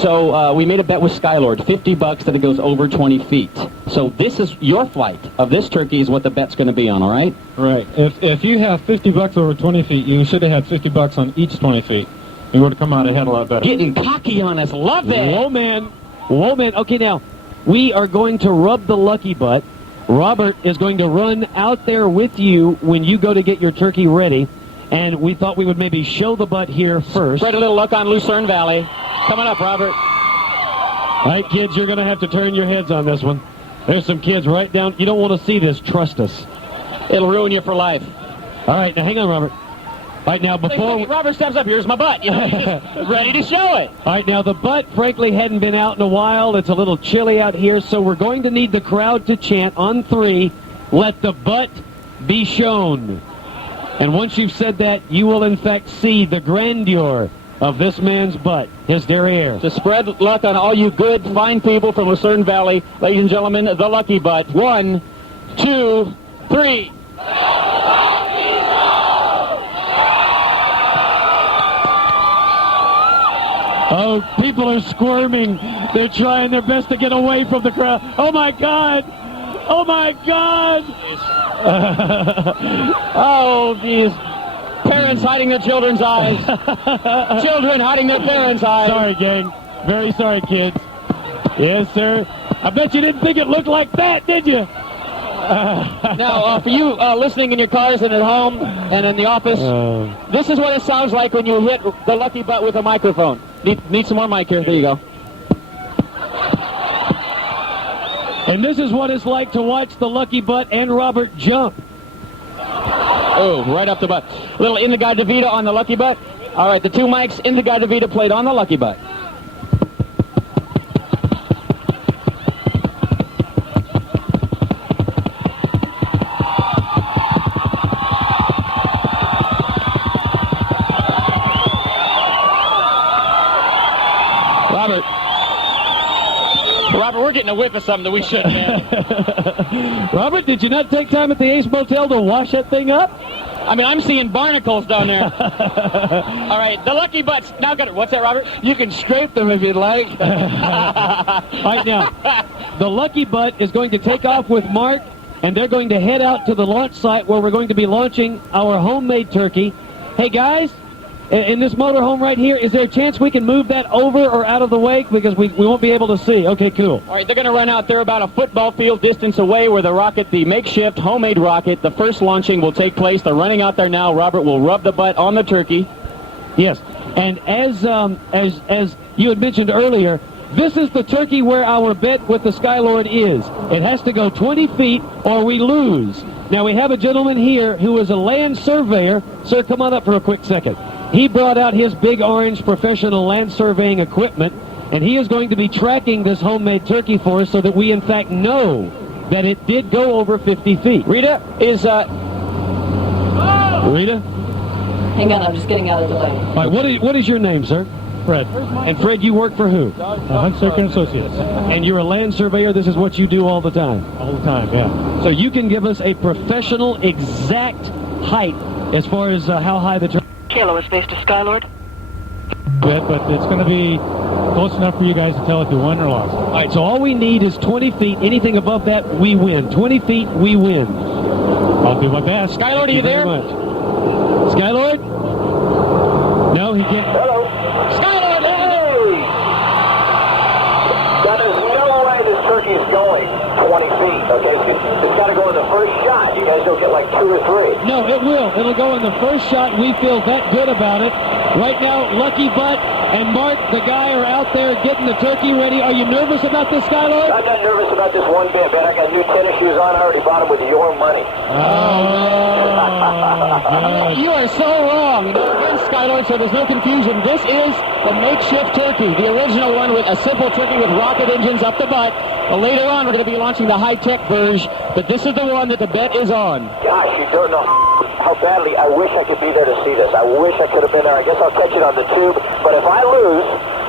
So we made a bet with Skylord, $50 that it goes over 20 feet. So this is your flight of this turkey is what the bet's going to be on, all right? Right. If you have $50 over 20 feet, you should have had $50 on each 20 feet. You would have come out ahead a lot better. Getting cocky on us. Love it. Whoa, man. Okay, now, we are going to rub the lucky butt. Robert is going to run out there with you when you go to get your turkey ready. And we thought we would maybe show the butt here first. Spread a little luck on Lucerne Valley. Coming up, Robert. All right, kids, you're going to have to turn your heads on this one. There's some kids right down. You don't want to see this. Trust us. It'll ruin you for life. All right, now hang on, Robert. All right, now before... Robert steps up, here's my butt. Ready to show it. All right, now the butt, frankly, hadn't been out in a while. It's a little chilly out here, so we're going to need the crowd to chant on 3, let the butt be shown. And once you've said that, you will, in fact, see the grandeur of this man's butt, his derriere. To spread luck on all you good, fine people from Lucerne Valley, ladies and gentlemen, the lucky butt. 1, 2, 3. Oh, people are squirming. They're trying their best to get away from the crowd. Oh, my God. Oh, my God. Oh, these parents hiding their children's eyes. Children hiding their parents' eyes. Sorry, gang. Very sorry, kids. Yes, sir. I bet you didn't think it looked like that, did you? Now, for you listening in your cars and at home and in the office, this is what it sounds like when you hit the lucky butt with a microphone. Need some more mic here. There you go. And this is what it's like to watch the lucky butt and Robert jump. Oh, right up the butt. Little Indica DeVita on the lucky butt. All right, the two mics, Indica DeVita played on the lucky butt. Robert, we're getting a whiff of something that we shouldn't have. Robert, did you not take time at the Ace Motel to wash that thing up? I mean, I'm seeing barnacles down there. All right, the lucky butts. Now, what's that, Robert? You can scrape them if you'd like. All right, now, the lucky butt is going to take off with Mark, and they're going to head out to the launch site where we're going to be launching our homemade turkey. Hey, guys, in this motorhome right here, is there a chance we can move that over or out of the way? Because we won't be able to see. Okay, cool. All right, they're going to run out there about a football field distance away where the rocket, the makeshift homemade rocket, the first launching will take place. They're running out there now. Robert will rub the butt on the turkey. Yes, and as you had mentioned earlier, this is the turkey where our bet with the Skylord is. It has to go 20 feet or we lose. Now, we have a gentleman here who is a land surveyor. Sir, come on up for a quick second. He brought out his big orange professional land surveying equipment, and he is going to be tracking this homemade turkey for us so that we, in fact, know that it did go over 50 feet. Rita is... Rita? Hang on, I'm just getting out of the way. All right, what is your name, sir? Fred. And Fred, you work for who? Hunt Stoker and Associates. And you're a land surveyor. This is what you do all the time? All the time, yeah. So you can give us a professional exact height as far as how high the turkey... KLOS base to Skylord. Good, but it's going to be close enough for you guys to tell if you won or lost. All right, so all we need is 20 feet. Anything above that, we win. 20 feet, we win. I'll do my best. Skylord, are you there? Skylord? No, he can't. Hello. Skylord, hey! Now, there's no way this turkey is going 20 feet, okay? It's got to go in the first shot. You guys don't get like 2 or 3. No, it will. It'll go in the first shot. We feel that good about it. Right now, Lucky Butt and Mark, the guy, are out there getting the turkey ready. Are you nervous about this, Skylord? I'm not nervous about this one bit, man. I got new tennis shoes on. I already bought them with your money. You are so wrong. Again, Skylord, so there's no confusion. This is the makeshift turkey, the original one with a simple turkey with rocket engines up the butt. But later on, we're going to be launching the high-tech version, but this is the one that the bet is on. Gosh, you don't know how badly I wish I could be there to see this. I wish I could have been there. I guess I'll catch it on the tube. But if I lose,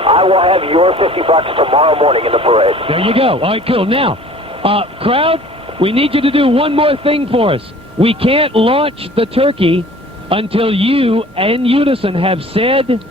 I will have your $50 tomorrow morning in the parade. There you go. All right, cool. Now, crowd, we need you to do one more thing for us. We can't launch the turkey until you and Unison have said...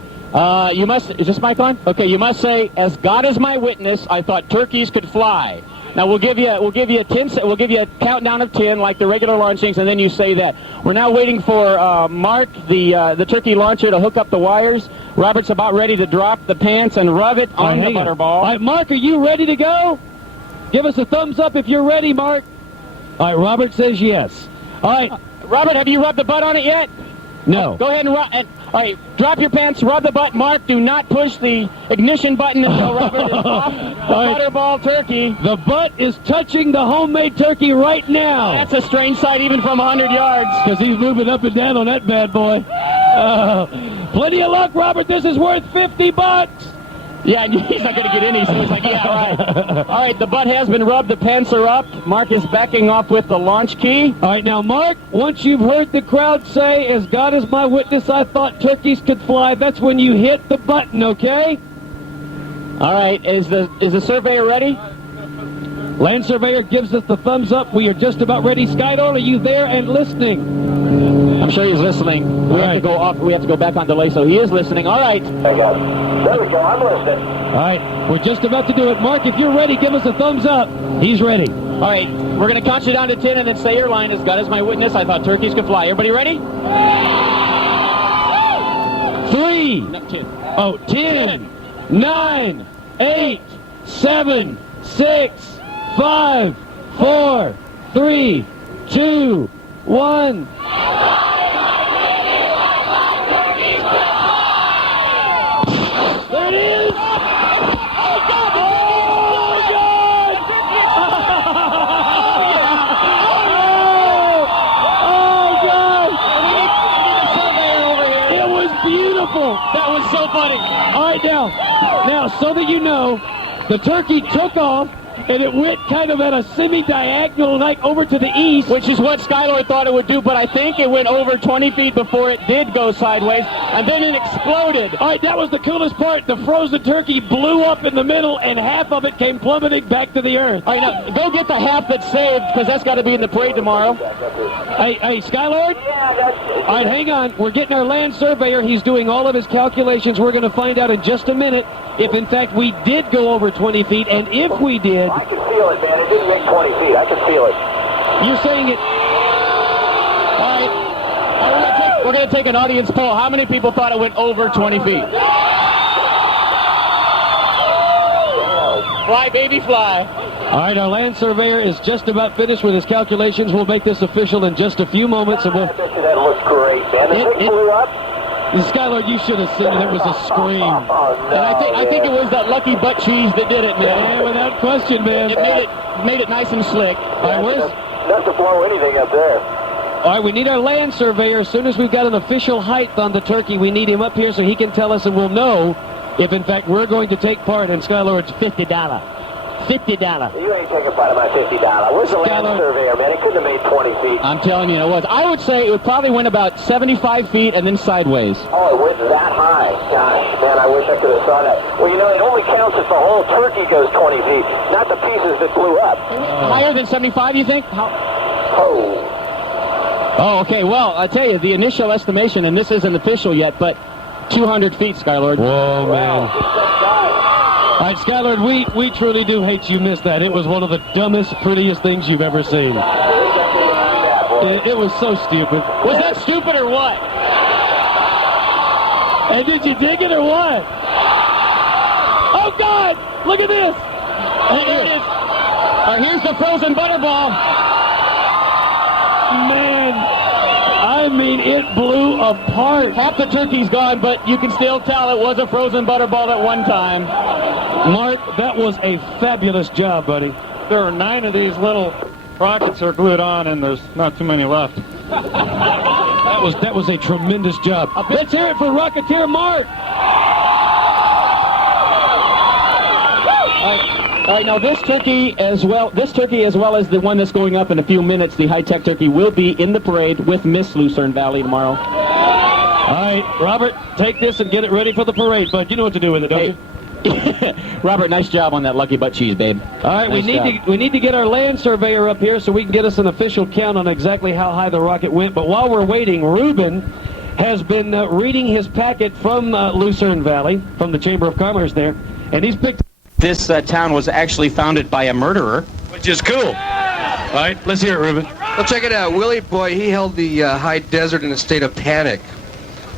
you must, is this mic on? Okay, you must say, as God is my witness, I thought turkeys could fly. Now we'll give you a countdown of 10 like the regular launchings, and then you say that. We're now waiting for Mark, the turkey launcher, to hook up the wires. Robert's about ready to drop the pants and rub it on the butterball. All right, Mark, are you ready to go? Give us a thumbs up if you're ready, Mark. All right, Robert says yes. All right. Robert, have you rubbed the butt on it yet? No. Go ahead and rub. All right, drop your pants, rub the butt. Mark, do not push the ignition button until Robert is off the butterball turkey. The butt is touching the homemade turkey right now. That's a strange sight even from 100 yards. Because he's moving up and down on that bad boy. Plenty of luck, Robert. This is worth $50. Yeah, he's not going to get any, so it's like, yeah, right. All right, the butt has been rubbed. The pants are up. Mark is backing off with the launch key. All right, now, Mark, once you've heard the crowd say, as God is my witness, I thought turkeys could fly, that's when you hit the button, okay? All right, is the surveyor ready? Land surveyor gives us the thumbs up. We are just about ready. Skydor, are you there and listening? I'm sure he's listening. We have to go off. We have to go back on delay, so he is listening. All right. Hang on. There we go. I'm listening. All right. We're just about to do it. Mark, if you're ready, give us a thumbs up. He's ready. All right. We're going to count you down to 10 and then say your line. As God is my witness, I thought turkeys could fly. Everybody ready? 3. No, 10. Oh, 10, 9, 8, 7, 6, 5, 4, 3, 2, 1. There it is! Oh, God! Oh, God! Oh, God! It was beautiful. That was so funny. All right, now, so that you know, the turkey took off, and it went kind of at a semi-diagonal, like over to the east. Which is what Skylord thought it would do, but I think it went over 20 feet before it did go sideways, and then it exploded. All right, that was the coolest part. The frozen turkey blew up in the middle, and half of it came plummeting back to the earth. All right, now, go get the half that's saved, because that's got to be in the parade tomorrow. Hey, Skylord? All right, hang on. We're getting our land surveyor. He's doing all of his calculations. We're going to find out in just a minute if, in fact, we did go over 20 feet, and if we did... I can feel it, man. It didn't make 20 feet. I can feel it. You're saying it... All right, we're going to take an audience poll. How many people thought it went over 20 feet? Fly, baby, fly. All right, our land surveyor is just about finished with his calculations. We'll make this official in just a few moments. And That looks great, man. The thing blew up. Skylord, you should have seen it. It was a scream. Oh, no, And I think it was that lucky butt cheese that did it, man. Yeah, without question, man. It made it nice and slick. All right, where's... Not to blow anything up there. All right, we need our land surveyor. As soon as we've got an official height on the turkey, we need him up here so he can tell us, and we'll know if, in fact, we're going to take part in Skylord's $50. $50. You ain't taking part of my $50. Where's the land surveyor, man? It couldn't have made 20 feet. I'm telling you, it was. I would say it probably went about 75 feet and then sideways. Oh, it went that high. Gosh, man, I wish I could have saw that. Well, you know, it only counts if the whole turkey goes 20 feet, not the pieces that blew up. Higher than 75, you think? Oh, okay. Well, I tell you, the initial estimation, and this isn't official yet, but 200 feet, Skylord. Whoa, man. All right, Skylord, we truly do hate you missed that. It was one of the dumbest, prettiest things you've ever seen. It was so stupid. Was that stupid or what? And did you dig it or what? Oh, God! Look at this! Hey, here it is. Here's the frozen butterball. Man, I mean, it blew apart. Half the turkey's gone, but you can still tell it was a frozen butterball at one time. Mark, that was a fabulous job, buddy. There are 9 of these little rockets are glued on, and there's not too many left. That was a tremendous job. Let's hear it for Rocketeer Mark. All right, now this turkey as well as the one that's going up in a few minutes, the high-tech turkey, will be in the parade with Miss Lucerne Valley tomorrow. All right, Robert, take this and get it ready for the parade, bud. You know what to do with it, don't you? Robert, nice job on that lucky butt cheese, babe. All right, nice we need to get our land surveyor up here so we can get us an official count on exactly how high the rocket went. But while we're waiting, Ruben has been reading his packet from Lucerne Valley, from the Chamber of Commerce there, and he's picked... This town was actually founded by a murderer. Which is cool. All right, let's hear it, Ruben. Well, check it out. Willie Boy, he held the high desert in a state of panic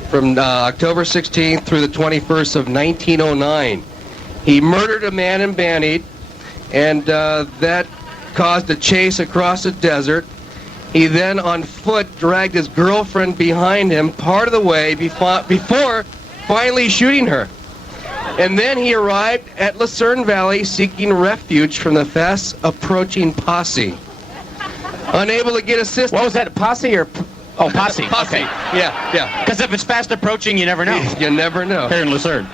from October 16th through the 21st of 1909. He murdered a man in Band-Aid, and that caused a chase across the desert. He then, on foot, dragged his girlfriend behind him part of the way before finally shooting her. And then he arrived at Lucerne Valley seeking refuge from the fast approaching posse. Unable to get assistance... What was that, posse or... Oh, posse. Posse. Okay. Yeah. Because if it's fast approaching, you never know. You never know. Here in Lucerne.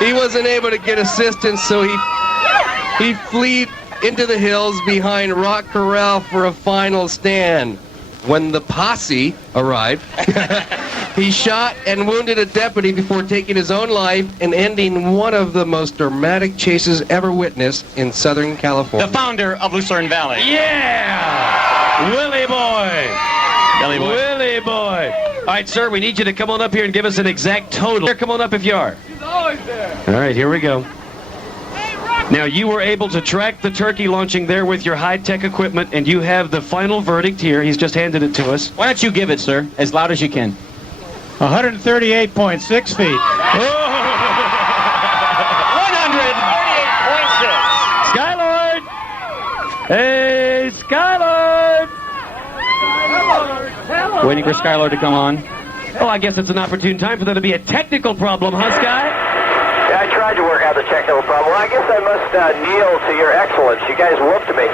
He wasn't able to get assistance, so he fled into the hills behind Rock Corral for a final stand. When the posse arrived, he shot and wounded a deputy before taking his own life and ending one of the most dramatic chases ever witnessed in Southern California. The founder of Lucerne Valley. Yeah! Willie Boy! Willie Boy. Willie Boy! All right, sir, we need you to come on up here and give us an exact total. Come on up if you are. He's always there. All right, here we go. Now, you were able to track the turkey launching there with your high-tech equipment, and you have the final verdict here. He's just handed it to us. Why don't you give it, sir, as loud as you can? 138.6 feet. 138.6 Hey, Skylord! Waiting for Skylord to come on. Oh, I guess it's an opportune time for there to be a technical problem, huh, Sky? Yeah, I tried to work out the technical problem. Well, I guess I must kneel to your excellence. You guys whooped me.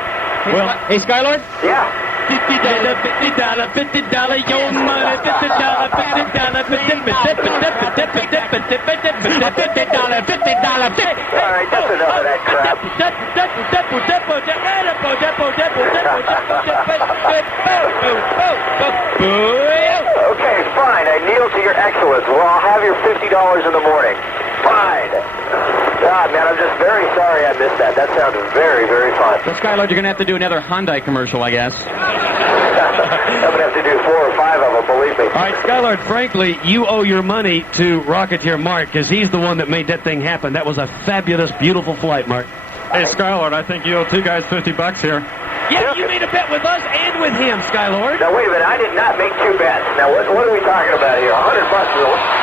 Well, hey, Skylord? Yeah. $50, $50, your money, $50, $50, $50, All right, that's enough of that crap. Okay, fine. I kneel to your excellence. Well, I'll have your $50 in the morning. Fine. God, man, I'm just very sorry I missed that. That sounds very, very fun. So, Skylord, you're going to have to do another Hyundai commercial, I guess. I'm going to have to do 4 or 5 of them, believe me. All right, Skylord, frankly, you owe your money to Rocketeer Mark because he's the one that made that thing happen. That was a fabulous, beautiful flight, Mark. Hey, Skylord, I think you owe 2 guys $50 here. Yeah, you made a bet with us and with him, Skylord. Now, wait a minute. I did not make 2 bets. Now, what are we talking about here? $100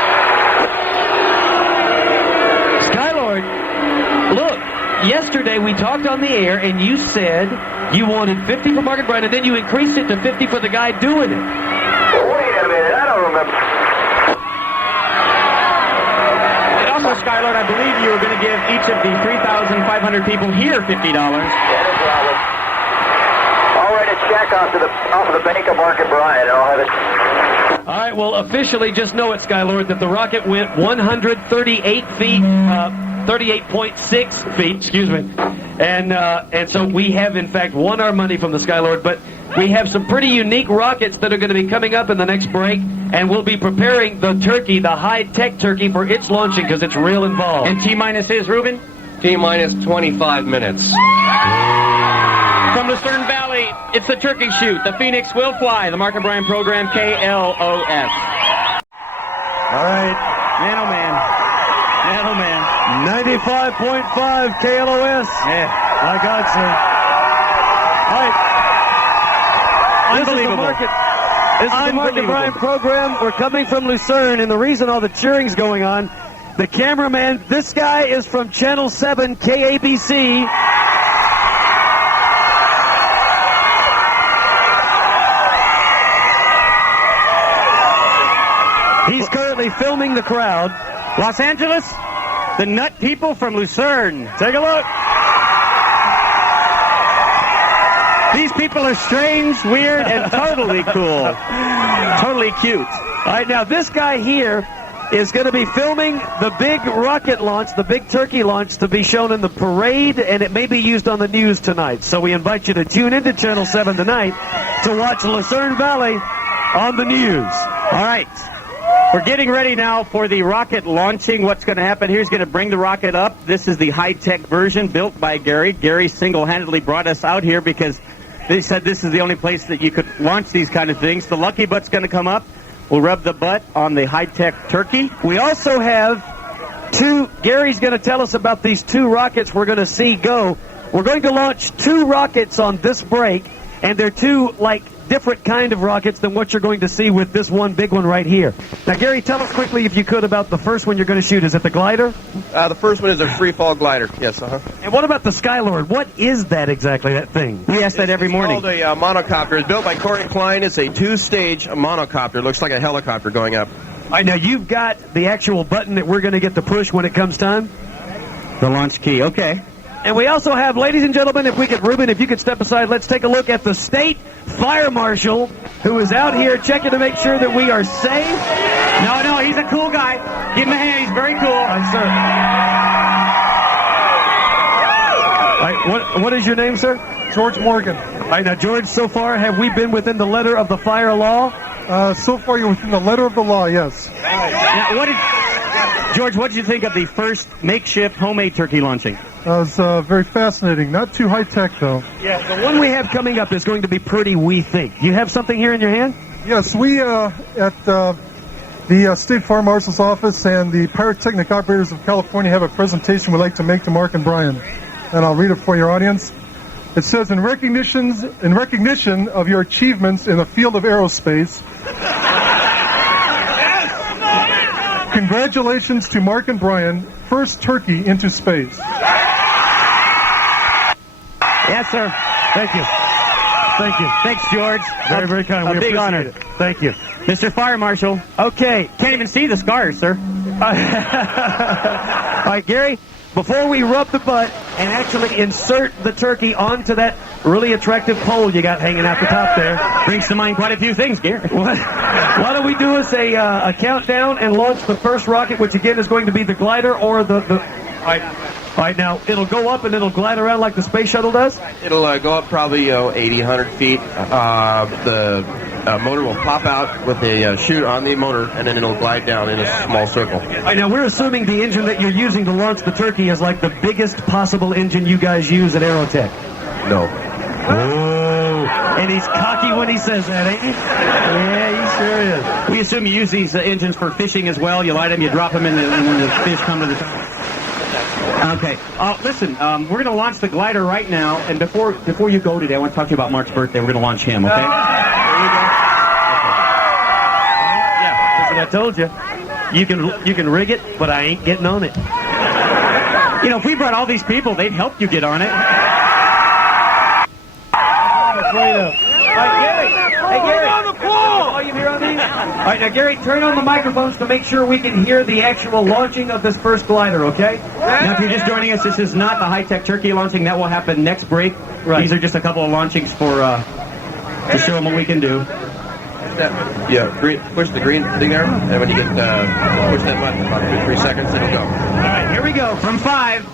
Skylord, look, yesterday we talked on the air and you said you wanted 50 for Mark and Brian and then you increased it to 50 for the guy doing it. Wait a minute. I don't remember. And also, Skylord, I believe you were going to give each of the 3,500 people here $50. Yeah, no problem. I'll write a check off of the bank of Mark and Brian, and I'll have it. All right, well, officially just know it, Skylord, that the rocket went 138 feet, 38.6 feet, excuse me. And so we have, in fact, won our money from the Skylord, but we have some pretty unique rockets that are going to be coming up in the next break, and we'll be preparing the turkey, the high-tech turkey, for its launching because it's real involved. And T-minus is, Ruben? T-minus 25 minutes. From Lucerne Valley, it's the turkey shoot. The Phoenix will fly. The Mark and Brian program, KLOS. All right. Man, oh man. Man, oh man. 95.5 KLOS. Yeah. My God, sir. All right. Unbelievable. This is the Mark and Brian program. We're coming from Lucerne, and the reason all the cheering's going on, the cameraman, this guy is from Channel 7 KABC. He's currently filming the crowd. Los Angeles, the nut people from Lucerne. Take a look. These people are strange, weird, and totally cool. Totally cute. All right, now this guy here is going to be filming the big rocket launch, the big turkey launch, to be shown in the parade, and it may be used on the news tonight. So we invite you to tune into Channel 7 tonight to watch Lucerne Valley on the news. All right. We're getting ready now for the rocket launching. What's going to happen here is going to bring the rocket up. This is the high-tech version built by Gary. Gary single-handedly brought us out here because they said this is the only place that you could launch these kind of things. The lucky butt's going to come up. We'll rub the butt on the high-tech turkey. We also have Gary's going to tell us about these 2 rockets we're going to see go. We're going to launch 2 rockets on this break, and they're 2, different kind of rockets than what you're going to see with this one big one right here. Now, Gary, tell us quickly, if you could, about the first one you're going to shoot. Is it the glider? The first one is a free-fall glider. Yes, And what about the Skylord? What is that exactly, that thing? We ask that every morning. It's called a monocopter. It's built by Corey Klein. It's a 2-stage monocopter. It looks like a helicopter going up. All right, now you've got the actual button that we're going to get to push when it comes time? The launch key, okay. And we also have, ladies and gentlemen, Ruben, if you could step aside, let's take a look at the state fire marshal who is out here checking to make sure that we are safe. No, he's a cool guy. Give him a hand. He's very cool. Sir. All right, what is your name, sir? George Morgan. All right, now, George, so far, have we been within the letter of the fire law? So far, you're within the letter of the law, yes. Now, George, what did you think of the first makeshift homemade turkey launching? It was very fascinating. Not too high-tech, though. Yeah, the one we have coming up is going to be pretty, we think. You have something here in your hand? Yes, we at the State Fire Marshal's Office and the Pyrotechnic Operators of California have a presentation we'd like to make to Mark and Brian. And I'll read it for your audience. It says, in recognition of your achievements in the field of aerospace, congratulations to Mark and Brian, first turkey into space. Yes, sir. Thank you. Thank you. Thanks, George. Very, very kind. A We big appreciate honor. it. Thank you. Mr. Fire Marshal. Okay. Can't even see the scars, sir. All right, Gary, before we rub the butt and actually insert the turkey onto that really attractive pole you got hanging out the top there. Brings to mind quite a few things, Gary. Why don't we do us a countdown and launch the first rocket, which again is going to be the glider or the All right, now it'll go up and it'll glide around like the space shuttle does? It'll go up probably 80, 100 feet. The motor will pop out with a chute on the motor, and then it'll glide down in a small circle. All right, now we're assuming the engine that you're using to launch the turkey is like the biggest possible engine you guys use at Aerotech. No. Oh, and he's cocky when he says that, ain't he? Yeah, he sure is. We assume you use these engines for fishing as well. You light them, you drop them in, and when the fish come to the top. Okay. Listen, we're going to launch the glider right now, and before you go today, I want to talk to you about Mark's birthday. We're going to launch him, okay? Yeah, listen, I told you. You can rig it, but I ain't getting on it. You know, if we brought all these people, they'd help you get on it. Hey, Gary. On the pole! Oh, you hear on these? All right, now, Gary, turn on the microphones to make sure we can hear the actual launching of this first glider, okay? Now, if you're just joining us, this is not the high-tech turkey launching. That will happen next break. Right. These are just a couple of launchings for to show them what we can do. Yeah, push the green thing there, and when you get push that button, about 2-3 seconds, it'll go. All right, here we go. From 5.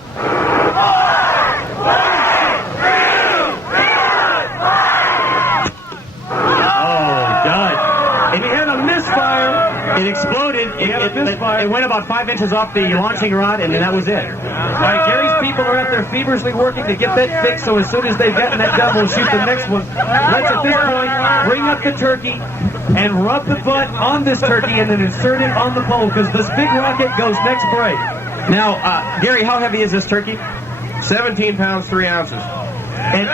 It exploded. It went about 5 inches off the launching rod, and then that was it. All right, Gary's people are out there feverishly working to get that fixed, so as soon as they've gotten that done, we'll shoot the next one. Let's, at this point, bring up the turkey and rub the butt on this turkey and then insert it on the pole, because this big rocket goes next break. Now, Gary, how heavy is this turkey? 17 pounds, 3 ounces. And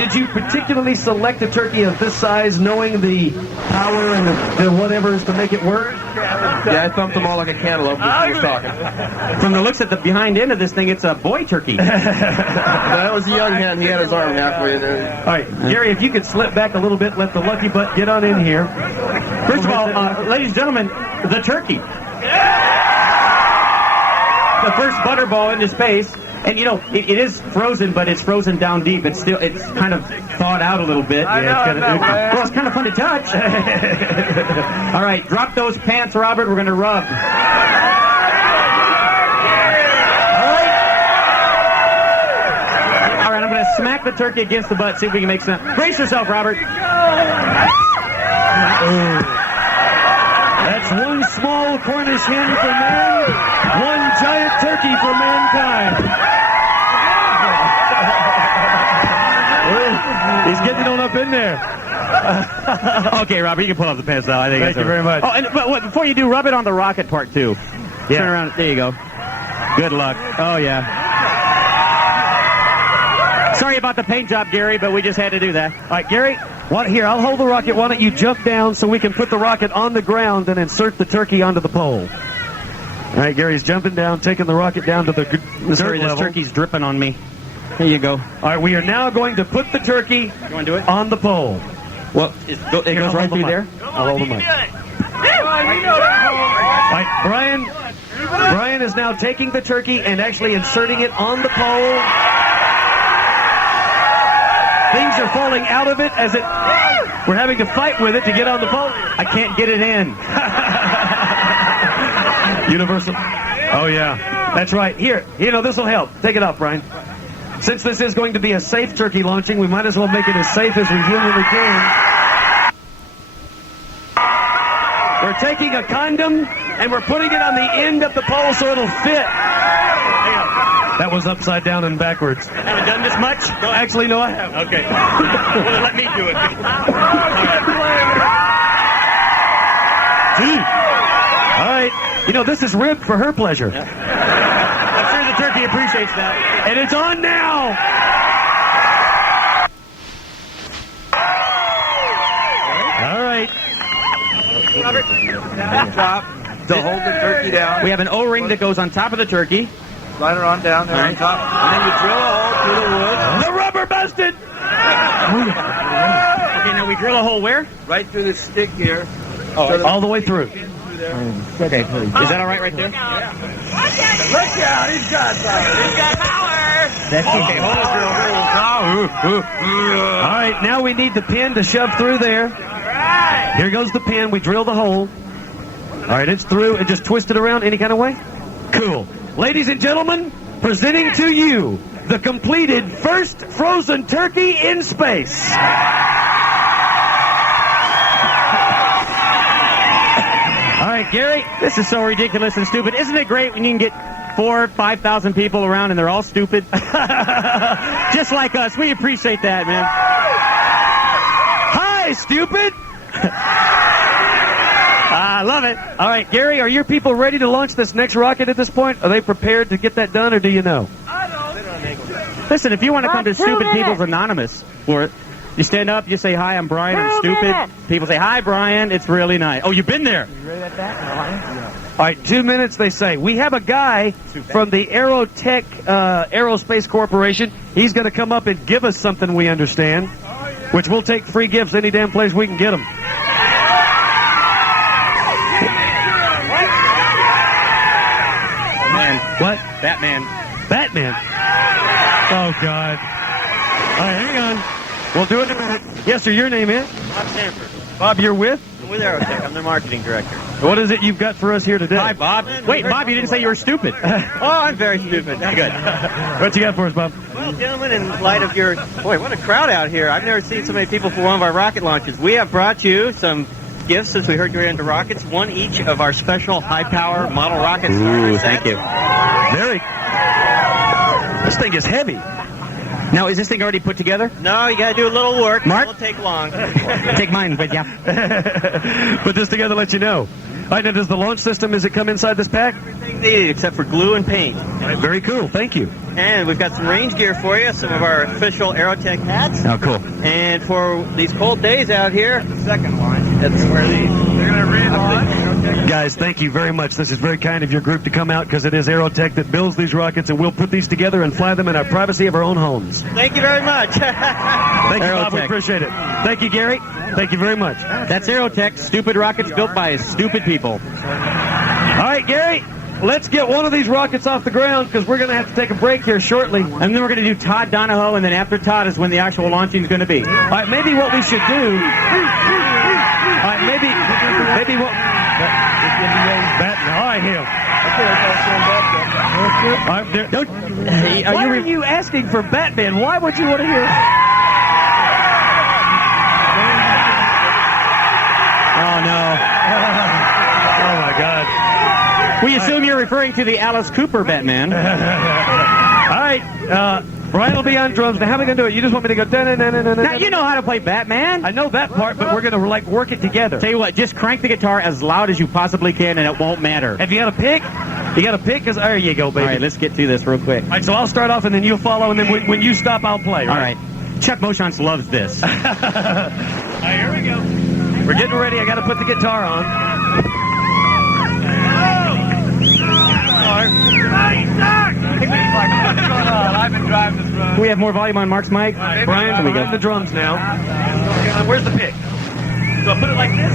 did you particularly select a turkey of this size, knowing the power and the whatever's to make it work? Yeah, I thumped them all like a cantaloupe when you were talking. From the looks at the behind end of this thing, it's a boy turkey. That was a young hen. He had his arm halfway in there. All right, Gary, if you could slip back a little bit, let the lucky butt get on in here. First of all, ladies and gentlemen, the turkey. The first butterball into space. And you know, it is frozen, but it's frozen down deep. It's kind of thawed out a little bit. Well, it's kind of fun to touch. All right, drop those pants, Robert. We're going to rub. All right, I'm going to smack the turkey against the butt, see if we can make sense. Brace yourself, Robert. That's one small Cornish hen for man, one giant turkey for mankind. He's getting on up in there. Okay, Robert, you can pull up the pants now. I think. Thank you very much. Oh, but before you do, rub it on the rocket part too. Yeah. Turn around. There you go. Good luck. Oh yeah. Sorry about the paint job, Gary, but we just had to do that. All right, Gary. Here, I'll hold the rocket. Why don't you jump down so we can put the rocket on the ground and insert the turkey onto the pole? All right, Gary's jumping down, taking the rocket down to the dirt Sorry, level. this turkey's dripping on me. Here you go. All right, we are now going to put the turkey You want to do it? on the pole. Well, it goes right through there. I'll hold the mic. All right, Brian is now taking the turkey and actually inserting it on the pole. Things are falling out of it as we're having to fight with it to get on the pole. I can't get it in. Universal. Oh, yeah. That's right. Here, this will help. Take it off, Brian. Since this is going to be a safe turkey launching, we might as well make it as safe as we humanly can. We're taking a condom, and we're putting it on the end of the pole so it'll fit. That was upside down and backwards. Haven't done this much? No, actually, no, I haven't. Okay. Well, let me do it. All right. This is ribbed for her pleasure. I'm sure the turkey appreciates that. And it's on now. All right. Top to hold the turkey down. We have an O-ring that goes on top of the turkey. Slide it on down there on top. And then you drill a hole through the wood. The rubber busted. Okay, now we drill a hole where? Right through the stick here. Oh, all the way through. Okay, Is that all right there? Look out, he's got power. He's got power. That's okay. All right, now we need the pin to shove through there. Here goes the pin. We drill the hole. All right, it's through. And just twist it around any kind of way. Cool. Ladies and gentlemen, presenting to you the completed first frozen turkey in space. All right, Gary, this is so ridiculous and stupid. Isn't it great when you can get 4,000 or 5,000 people around and they're all stupid? Just like us. We appreciate that, man. Hi, stupid. I love it. All right, Gary, are your people ready to launch this next rocket at this point? Are they prepared to get that done, or do you know? Listen, if you want to come to Stupid People's Anonymous for it, you stand up, you say, hi, I'm Brian, I'm stupid. People say, hi, Brian, it's really nice. Oh, you've been there. You ready at that? All right, 2 minutes, they say. We have a guy from the Aerotech Aerospace Corporation. He's going to come up and give us something we understand, which we'll take free gifts any damn place we can get them. What? Batman. Batman? Oh, God. All right, hang on. We'll do it in a minute. Yes, sir, your name is? Bob Sanford. Bob, you're with? I'm with Aerotech. I'm the marketing director. What is it you've got for us here today? Hi, Bob. Wait, Bob, you didn't say you were stupid. Oh, I'm very stupid. Good. What you got for us, Bob? Well, gentlemen, in light of your... Boy, what a crowd out here. I've never seen so many people for one of our rocket launches. We have brought you some gifts since we heard you were into rockets. One each of our special high-power model rockets. Ooh, thank you. Very. This thing is heavy. Now, is this thing already put together? No, you got to do a little work. Mark? It won't take long. Take mine with ya. Put this together, let you know. All right, now, does the launch system, does it come inside this pack? Everything needed except for glue and paint. All right, very cool. Thank you. And we've got some range gear for you, some of our official Aerotech hats. Oh, cool. And for these cold days out here, the second launch, that's where they're going to relaunch. Guys, thank you very much. This is very kind of your group to come out because it is Aerotech that builds these rockets, and we'll put these together and fly them in our privacy of our own homes. Thank you very much. Thank you, Bob. We appreciate it. Thank you, Gary. Thank you very much. That's Aerotech, stupid rockets built by stupid people. All right, Gary, let's get one of these rockets off the ground because we're going to have to take a break here shortly. And then we're going to do Todd Donahoe, and then after Todd is when the actual launching is going to be. All right, maybe what we should do... All right, maybe what... Batman. All right, him. Why are you asking for Batman? Why would you want to hear... Oh, no. Oh, my God. We assume you're referring to the Alice Cooper Batman. All right, Brian will be on drums. Now, how are we going to do it? You just want me to go... Now, you know how to play Batman. I know that part, but we're going to, like, work it together. Tell you what, just crank the guitar as loud as you possibly can, and it won't matter. Have you got a pick? You got a pick? Cause there you go, baby. All right, let's get through this real quick. All right, so I'll start off, and then you'll follow, and then when you stop, I'll play, right? All right. Chuck Moshance loves this. All right, here we go. We're getting ready. I got to put the guitar on. I've been driving this road. Can we have more volume on Mark's mic? Brian, behind the drums now. Where's the pick? So I put it like this?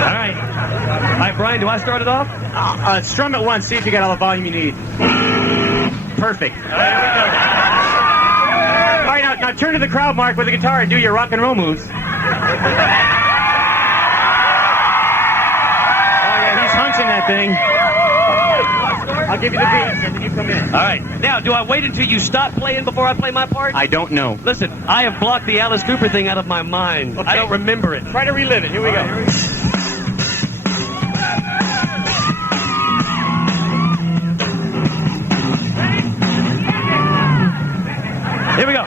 All right. All right, Brian, do I start it off? Strum it once. See if you got all the volume you need. Perfect. All right, now turn to the crowd, Mark, with the guitar and do your rock and roll moves. Oh, yeah, he's hunching that thing. I'll give you the beats and then you come in. All right. Now, do I wait until you stop playing before I play my part? I don't know. Listen, I have blocked the Alice Cooper thing out of my mind. Okay. I don't remember it. Try to relive it. Here we go. Here we go.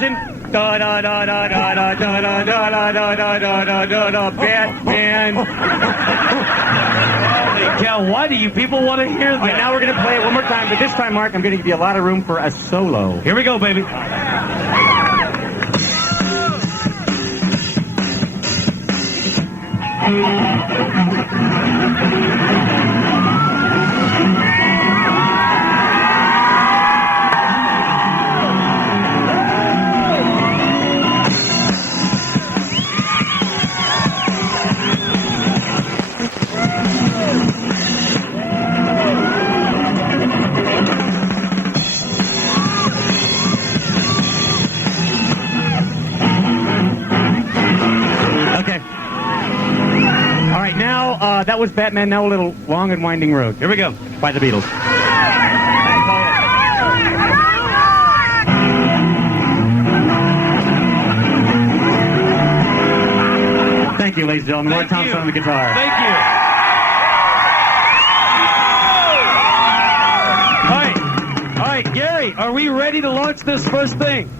Frozen. Da da da da da da da da da da da da da da da Batman. Holy cow, why do you people want to hear that? All right, now we're going to play it one more time, but this time, Mark, I'm going to give you a lot of room for a solo. Here we go, baby. That was Batman, now a little long and winding road. Here we go, by the Beatles. Thank you, ladies and gentlemen. Lord Thompson on the guitar. Thank you. All right, Gary, are we ready to launch this first thing?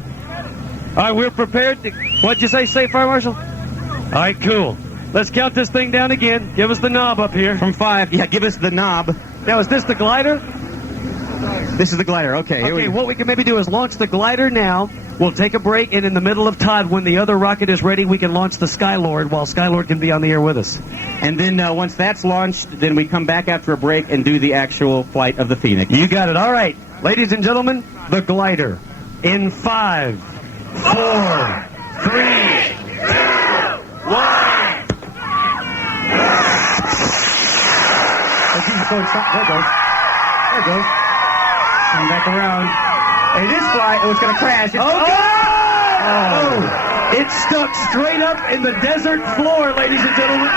All right, we're prepared to... What'd you say, Fire Marshal? All right, cool. Let's count this thing down again. Give us the knob up here. From 5. Yeah, give us the knob. Now, is this the glider? This is the glider. Okay, here we go. What we can maybe do is launch the glider now. We'll take a break, and in the middle of Todd, when the other rocket is ready, we can launch the Skylord while Skylord can be on the air with us. And then once that's launched, then we come back after a break and do the actual flight of the Phoenix. You got it. All right. Ladies and gentlemen, the glider. In 5, 4, 3, 2, 1. There it goes. There it goes. Come back around. It is flying. Oh, it's going to crash. It's stuck straight up in the desert floor, ladies and gentlemen.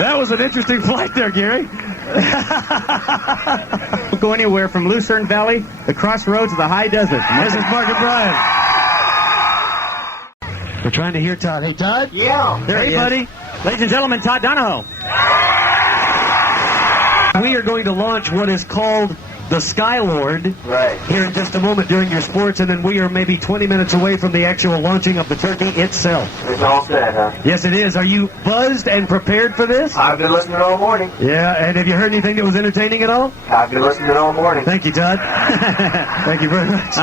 That was an interesting flight there, Gary. We'll go anywhere from Lucerne Valley, the crossroads of the high desert. This is Mark and Brian. We're trying to hear Todd. Hey, Todd? Yeah. Hey, buddy. Ladies and gentlemen, Todd Donahoe. We are going to launch what is called the Skylord here in just a moment during your sports, and then we are maybe 20 minutes away from the actual launching of the turkey itself. It's all set, huh? Yes, it is. Are you buzzed and prepared for this? I've been listening all morning. Yeah, and have you heard anything that was entertaining at all? I've been listening all morning. Thank you, Todd. Thank you very much.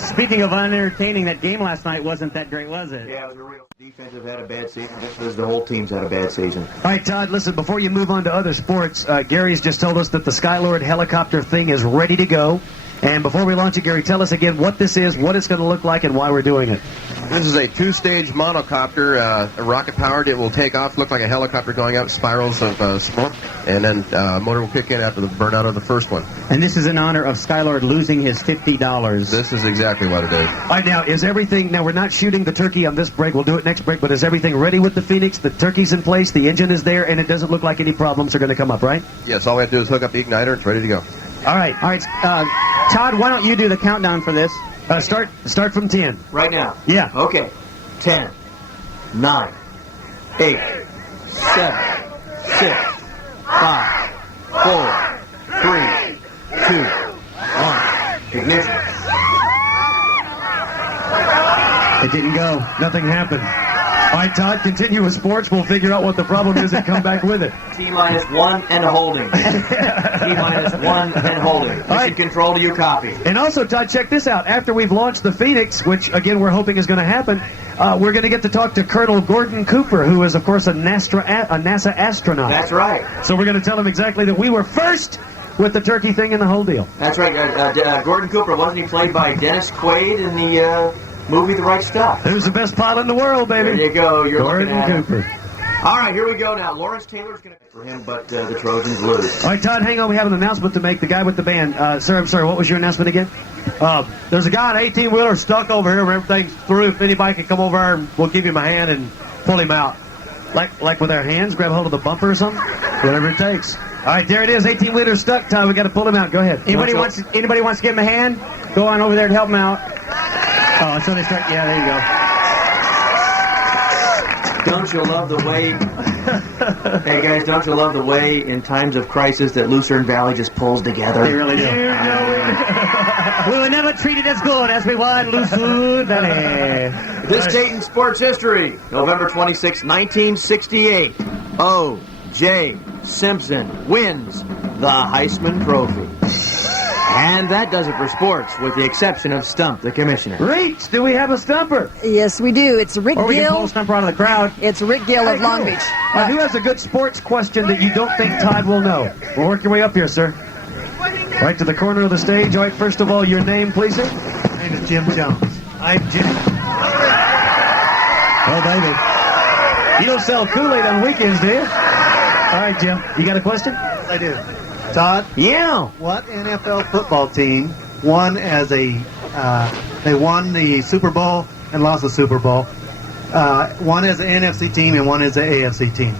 Speaking of unentertaining, that game last night wasn't that great, was it? Yeah, it was a real... Defense have had a bad season, just as the whole team's had a bad season. All right, Todd, listen, before you move on to other sports, Gary's just told us that the Skylord helicopter thing is ready to go. And before we launch it, Gary, tell us again what this is, what it's going to look like, and why we're doing it. This is a two-stage monocopter, rocket-powered. It will take off, look like a helicopter going out spirals of smoke, and then motor will kick in after the burnout of the first one. And this is in honor of Skylord losing his $50. This is exactly what it is. All right, now, is everything... Now, we're not shooting the turkey on this break. We'll do it next break, but is everything ready with the Phoenix? The turkey's in place, the engine is there, and it doesn't look like any problems are going to come up, right? Yes, all we have to do is hook up the igniter. It's ready to go. All right. Todd, why don't you do the countdown for this? Start from 10. Right now? Yeah. Okay. 10, 9, 8, 7, 6, 5, 4, 3, 2, 1. Ignition. It didn't go. Nothing happened. All right, Todd, continue with sports. We'll figure out what the problem is and come back with it. T-minus 1 and holding. T-minus 1 and holding. Mission control to you, copy. And also, Todd, check this out. After we've launched the Phoenix, which, again, we're hoping is going to happen, we're going to get to talk to Colonel Gordon Cooper, who is, of course, a NASA astronaut. That's right. So we're going to tell him exactly that we were first with the turkey thing and the whole deal. That's right. Gordon Cooper, wasn't he played by Dennis Quaid in the movie The Right Stuff? Who's the best pilot in the world, baby? There you go. You're Gordon looking at Cooper. All right, here we go now. Lawrence Taylor's going to for him, but the Trojans lose. All right, Todd, hang on. We have an announcement to make. The guy with the band. Sir, I'm sorry, what was your announcement again? There's a guy on an 18-wheeler stuck over here where everything's through. If anybody can come over and we'll give him a hand and pull him out. Like with our hands, grab hold of the bumper or something? Whatever it takes. All right, there it is. 18-wheeler stuck, Todd. We got to pull him out. Go ahead. Anybody wants to give him a hand? Go on over there and help him out. Oh, so they start. Yeah, there you go. Don't you love the way? Hey guys, don't you love the way in times of crisis that Lucerne Valley just pulls together? They really do. We were never treated as good as we were in Lucerne Valley. This date in sports history, November 26, 1968. O.J. Simpson wins the Heisman Trophy. And that does it for sports, with the exception of Stump the Commissioner. Reach, do we have a stumper? Yes, we do. It's Rick Or we can Gill. pull a stumper out of the crowd. It's Rick Gill of Long Beach. Now, who has a good sports question that you don't think Todd will know? We'll work your way up here, sir. Right to the corner of the stage. All right, first of all, your name, please, sir. My name is Jim Jones. I'm Jim. Oh, baby. You don't sell Kool-Aid on weekends, do you? All right, Jim. You got a question? I do. Todd? Yeah. What NFL football team won as a, they won the Super Bowl and lost the Super Bowl? One as an NFC team and one as an AFC team.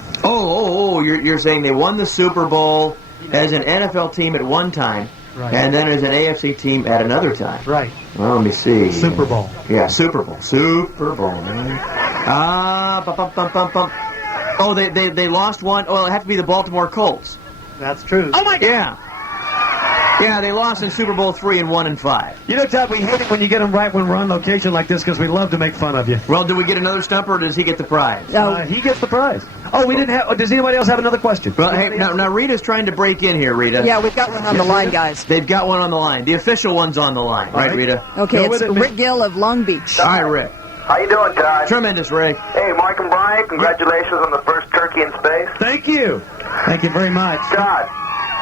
You're saying they won the Super Bowl as an NFL team at one time, Right. and then as an AFC team at another time. Right. Well, let me see. Super Bowl. Yeah, Super Bowl. Super Bowl, man. Oh, they lost one. Oh, it had to be the Baltimore Colts. That's true. Oh, my God. Yeah. Yeah, they lost in Super Bowl 3 and 1 and 5. You know, Todd, we hate it when you get them right when we're on location like this because we love to make fun of you. Well, do we get another stumper or does he get the prize? He gets the prize. Oh, we didn't have... Does anybody else have another question? Well, hey, now Rita's trying to break in here, Rita. Yeah, we've got one on the line, guys. They've got one on the line. The official one's on the line. Right, Rita? Okay, it's Rick Gill of Long Beach. All right, Rick. How you doing, Todd? Tremendous, Rick. Hey, Mark and Brian, congratulations on the first turkey in space. Thank you. Thank you very much. Todd.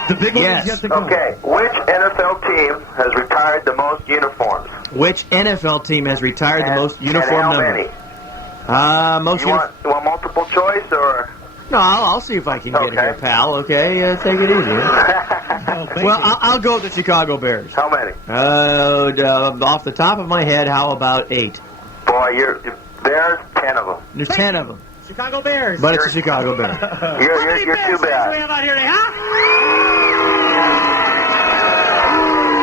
The big one is yet to come. Okay, which NFL team has retired the most uniforms? Which NFL team has retired the most uniform and how many? You want multiple choice or? No, I'll see if I can get here, pal. Okay, take it easy. Well, I'll go with the Chicago Bears. How many? Off the top of my head, how about 8? Boy, there's 10 of them. There's 10 of them. Chicago Bears. But it's the Chicago Bears. You're too bad. We have out here,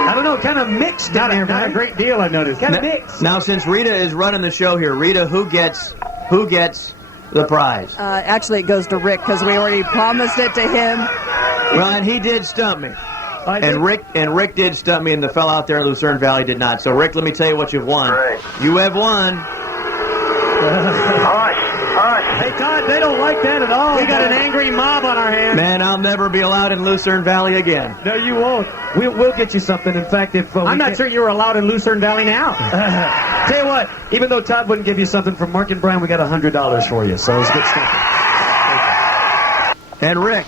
I don't know, kind of mixed down here, man. A great deal, I noticed. Kind of mixed. Now, since Rita is running the show here, Rita, who gets the prize? Actually, it goes to Rick because we already promised it to him. Well, and he did stump me. And Rick did stump me, and the fellow out there in Lucerne Valley did not. So, Rick, let me tell you what you've won. Right. You have won. Hush. Hey, Todd, they don't like that at all. We got an angry mob on our hands. Man, I'll never be allowed in Lucerne Valley again. No, you won't. We'll get you something. In fact, if I'm not sure you were allowed in Lucerne Valley now. Tell you what, even though Todd wouldn't give you something from Mark and Brian, we got $100 for you. So it's good stuff. And Rick,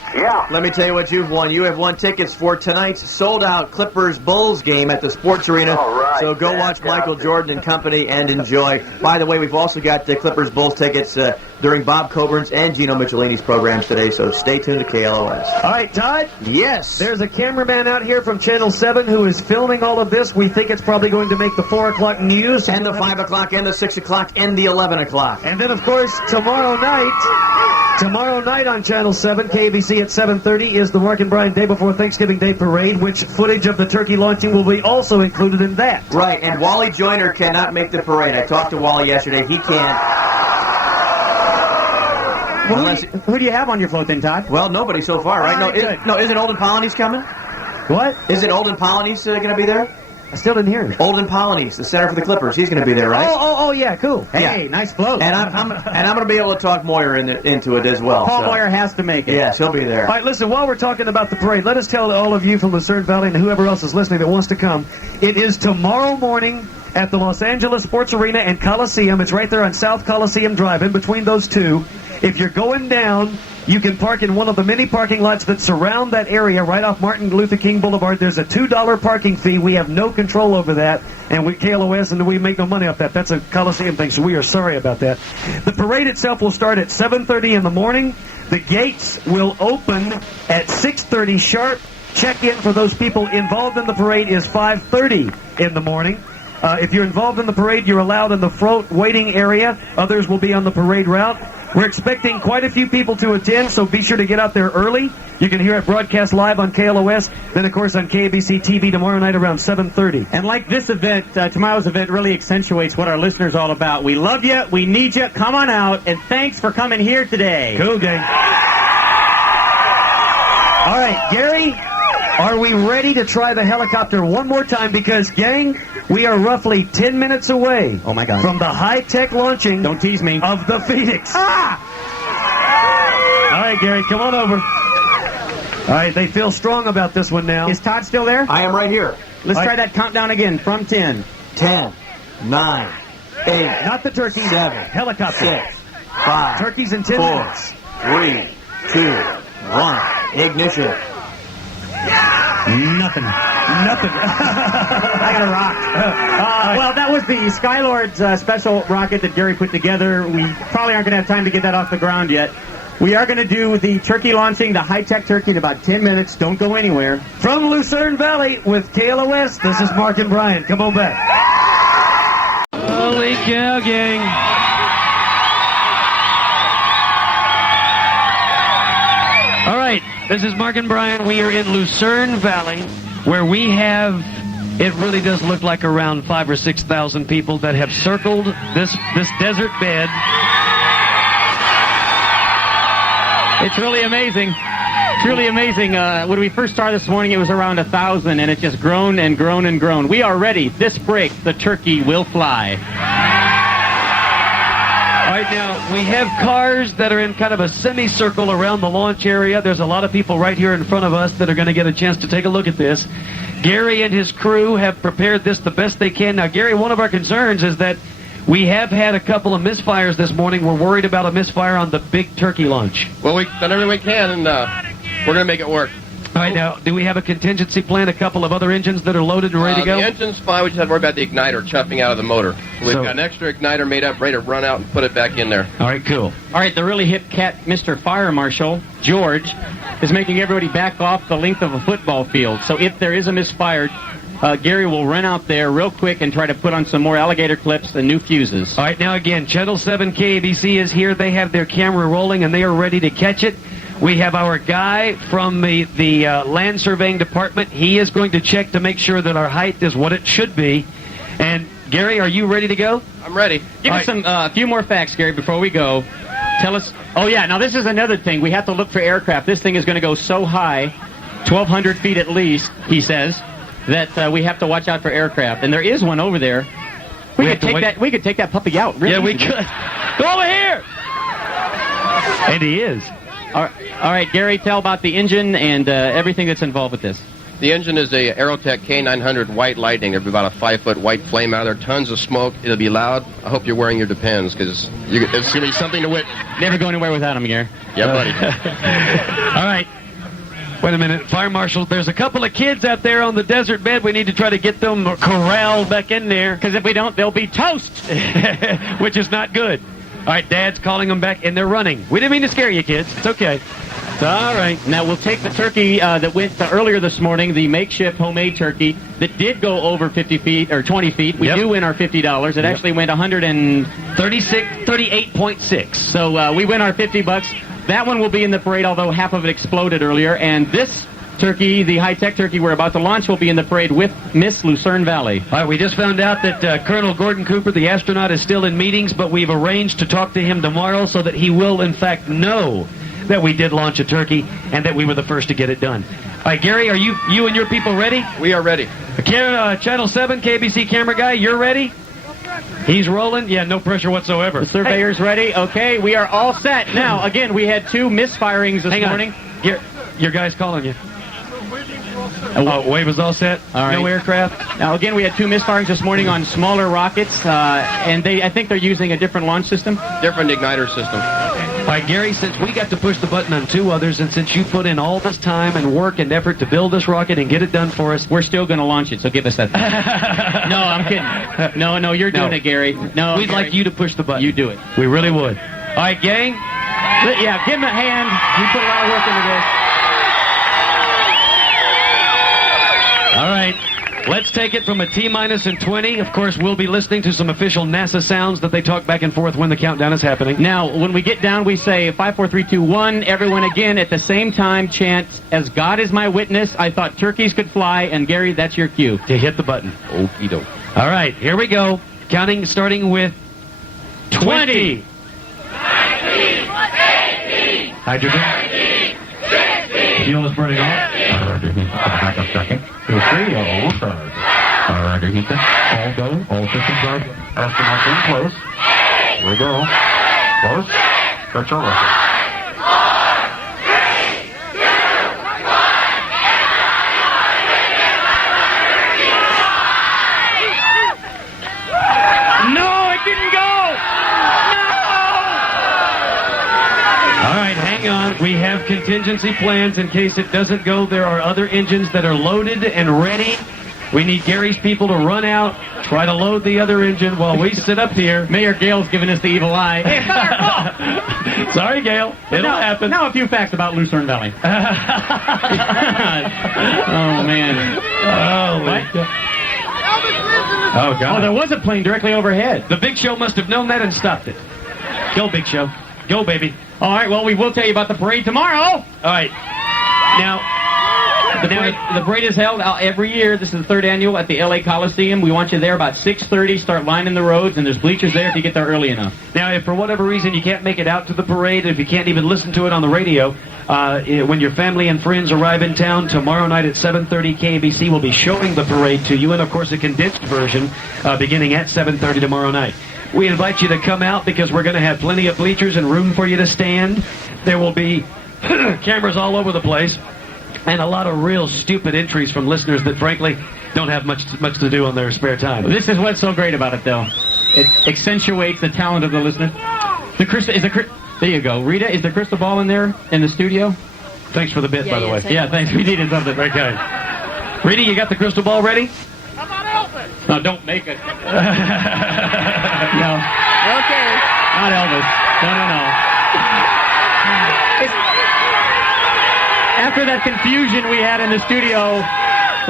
let me tell you what you've won. You have won tickets for tonight's sold-out Clippers-Bulls game at the Sports Arena. All right, so go watch Michael Jordan and company and enjoy. By the way, we've also got the Clippers-Bulls tickets during Bob Coburn's and Gino Michelini's programs today, so stay tuned to KLOS. All right, Todd? Yes. There's a cameraman out here from Channel 7 who is filming all of this. We think it's probably going to make the 4 o'clock news. And the 5 o'clock, and the 6 o'clock, and the 11 o'clock. And then, of course, tomorrow night on Channel 7, KBC at 7:30 is the Mark and Brian Day Before Thanksgiving Day Parade, which footage of the turkey launching will be also included in that. Right, and Wally Joyner cannot make the parade. I talked to Wally yesterday. He can't. Well, who do you have on your float then, Todd? Well, nobody so far, right? Isn't Olden Polonies coming? What? Isn't Olden Polonies going to be there? I still didn't hear it. Olden Polonies, the center for the Clippers. He's going to be there, right? Oh, yeah, cool. Hey, nice float. And I'm going to be able to talk Moyer into it as well. Paul Moyer has to make it. Yes, he'll be there. All right, listen, while we're talking about the parade, let us tell all of you from Lucerne Valley and whoever else is listening that wants to come, it is tomorrow morning at the Los Angeles Sports Arena and Coliseum. It's right there on South Coliseum Drive, in between those two. If you're going down, you can park in one of the many parking lots that surround that area right off Martin Luther King Boulevard. There's a $2 parking fee. We have no control over that, and we KLOS, and we make no money off that. That's a Coliseum thing, so we are sorry about that. The parade itself will start at 7:30 in the morning. The gates will open at 6:30 sharp. Check-in for those people involved in the parade is 5:30 in the morning. If you're involved in the parade, you're allowed in the front waiting area. Others will be on the parade route. We're expecting quite a few people to attend, so be sure to get out there early. You can hear it broadcast live on KLOS, then, of course, on KABC TV tomorrow night around 7:30. And like this event, tomorrow's event really accentuates what our listeners are all about. We love you. We need you. Come on out, and thanks for coming here today. Cool, gang. All right, Gary, Are we ready to try the helicopter one more time? Because, gang, we are roughly 10 minutes away. Oh, my God. From the high-tech launching. Don't tease me. Of the Phoenix. Ah! All right, Gary, come on over. All right, they feel strong about this one now. Is Todd still there? I am right here. Let's try that countdown again from 10. 10, 9, 8, Not the turkey. 7, Helicopter. 6, 5, Turkeys in 10 4, minutes. 3, 2, 1. Ignition. Nothing. I got a rock. Well, that was the Skylord's special rocket that Gary put together. We probably aren't going to have time to get that off the ground yet. We are going to do the turkey launching, the high-tech turkey, in about 10 minutes. Don't go anywhere. From Lucerne Valley with KLOS, this is Mark and Brian. Come on back. Holy cow, gang. All right, this is Mark and Brian. We are in Lucerne Valley, where we have, it really does look like around 5,000 or 6,000 people that have circled this desert bed. It's really amazing. Truly amazing. When we first started this morning, it was around 1,000, and it's just grown and grown and grown. We are ready. This break, the turkey will fly. All right, now, we have cars that are in kind of a semicircle around the launch area. There's a lot of people right here in front of us that are going to get a chance to take a look at this. Gary and his crew have prepared this the best they can. Now, Gary, one of our concerns is that we have had a couple of misfires this morning. We're worried about a misfire on the big turkey launch. Well, we've done everything we can, and we're going to make it work. All right, now, do we have a contingency plan, a couple of other engines that are loaded and ready to go? The engine's fine. We just have to worry about the igniter chuffing out of the motor. We've got an extra igniter made up, ready to run out and put it back in there. All right, cool. All right, the really hip cat, Mr. Fire Marshal, George, is making everybody back off the length of a football field. So if there is a misfire, Gary will run out there real quick and try to put on some more alligator clips and new fuses. All right, now again, Channel 7 KABC is here. They have their camera rolling, and they are ready to catch it. We have our guy from the land surveying department. He is going to check to make sure that our height is what it should be. And, Gary, are you ready to go? I'm ready. Give us a few more facts, Gary, before we go. Tell us. Oh, yeah, now this is another thing. We have to look for aircraft. This thing is going to go so high, 1,200 feet at least, he says, that we have to watch out for aircraft. And there is one over there. We could take that puppy out. Really we could. Go over here! And he is. All right, Gary, tell about the engine and everything that's involved with this. The engine is a Aerotech K900 White Lightning. There'll be about a 5-foot white flame out of there. Tons of smoke. It'll be loud. I hope you're wearing your Depends, because it's going to be something to witness. Never go anywhere without him, Gary. Yeah, buddy. All right. Wait a minute. Fire Marshal, there's a couple of kids out there on the desert bed. We need to try to get them corralled back in there. Because if we don't, they'll be toast. Which is not good. All right, Dad's calling them back, and they're running. We didn't mean to scare you, kids. It's okay. It's all right. Now, we'll take the turkey that went earlier this morning, the makeshift homemade turkey that did go over 50 feet or 20 feet. We do win our $50. It actually went 38.6. So we win our $50. That one will be in the parade, although half of it exploded earlier. And this turkey, the high-tech turkey we're about to launch, will be in the parade with Miss Lucerne Valley. All right, we just found out that Colonel Gordon Cooper, the astronaut, is still in meetings, but we've arranged to talk to him tomorrow so that he will, in fact, know that we did launch a turkey and that we were the first to get it done. All right, Gary, are you and your people ready? We are ready. Channel 7, KBC camera guy, you're ready? He's rolling? Yeah, no pressure whatsoever. The surveyor's ready? Okay, we are all set. Now, again, we had 2 misfirings this morning. Your guy's calling you. Wave is all set? All right. No aircraft? Now, again, we had 2 misfirings this morning on smaller rockets, and I think they're using a different launch system. Different igniter system. All right, Gary, since we got to push the button on 2 others, and since you put in all this time and work and effort to build this rocket and get it done for us, we're still going to launch it, so give us that. No, I'm kidding. No, you're doing it, Gary. No, we'd like you to push the button. You do it. We really would. All right, gang. Yeah, give him a hand. He put a lot of work into this. All right, let's take it from a T-minus and 20. Of course, we'll be listening to some official NASA sounds that they talk back and forth when the countdown is happening. Now, when we get down, we say 5, 4, 3, 2, 1. Everyone again at the same time chant, "As God is my witness, I thought turkeys could fly." And Gary, that's your cue to hit the button. Okie doke. All right, here we go. Counting, starting with 20. 19, 18, hydrogen. 17, 16. Fuel is burning off. Back a second. 2, 3, all stars. Underneath it. All go. All systems are astronauts in place. Here we go. Close. Stretch your record. No, it didn't go! All right, hang on. We have contingency plans in case it doesn't go. There are other engines that are loaded and ready. We need Gary's people to run out, try to load the other engine while we sit up here. Mayor Gale's giving us the evil eye. Hey, it's not our fault! Sorry, Gale. It'll happen. Now a few facts about Lucerne Valley. Oh, man. Oh, my God. Oh, God. Oh, there was a plane directly overhead. The Big Show must have known that and stopped it. Go, Big Show. Go, baby. All right, well, we will tell you about the parade tomorrow. All right. Now, the parade is held every year. This is the third annual at the LA Coliseum. We want you there about 6:30. Start lining the roads, and there's bleachers there if you get there early enough. Now, if for whatever reason you can't make it out to the parade, if you can't even listen to it on the radio, when your family and friends arrive in town tomorrow night at 7:30, KABC will be showing the parade to you, and of course a condensed version beginning at 7:30 tomorrow night. We invite you to come out because we're going to have plenty of bleachers and room for you to stand. There will be cameras all over the place. And a lot of real stupid entries from listeners that, frankly, don't have much to do on their spare time. This is what's so great about it, though. It accentuates the talent of the listener. There you go. Rita, is the crystal ball in there in the studio? Thanks for the bit, by the way. Yeah, thanks. We needed something. Very kind. Rita, you got the crystal ball ready? How about Elvis? No, don't make it. No. Okay. Not Elvis. No. After that confusion we had in the studio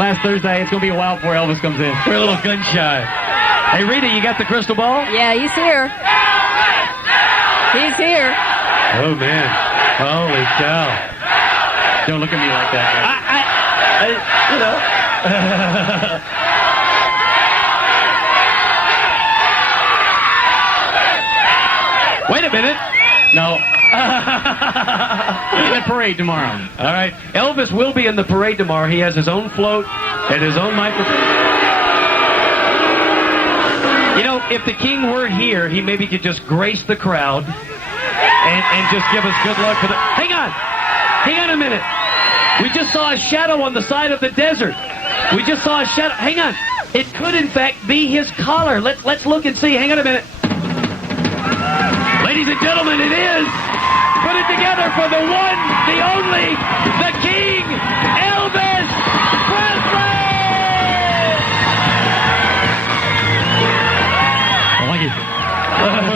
last Thursday, it's going to be a while before Elvis comes in. We're a little gun shy. Hey, Rita, you got the crystal ball? Yeah, he's here. He's here. Oh, man. Holy cow. Don't look at me like that. You know. Wait a minute. No. The parade tomorrow. All right. Elvis will be in the parade tomorrow. He has his own float and his own microphone. You know, if the king were here, he maybe could just grace the crowd and just give us good luck for the... Hang on a minute. We just saw a shadow on the side of the desert. We just saw a shadow. Hang on. It could, in fact, be his collar. Let's look and see. Hang on a minute. Ladies and gentlemen, it is. Put it together for the one, the only, the king, Elvis Presley! Well, thank you.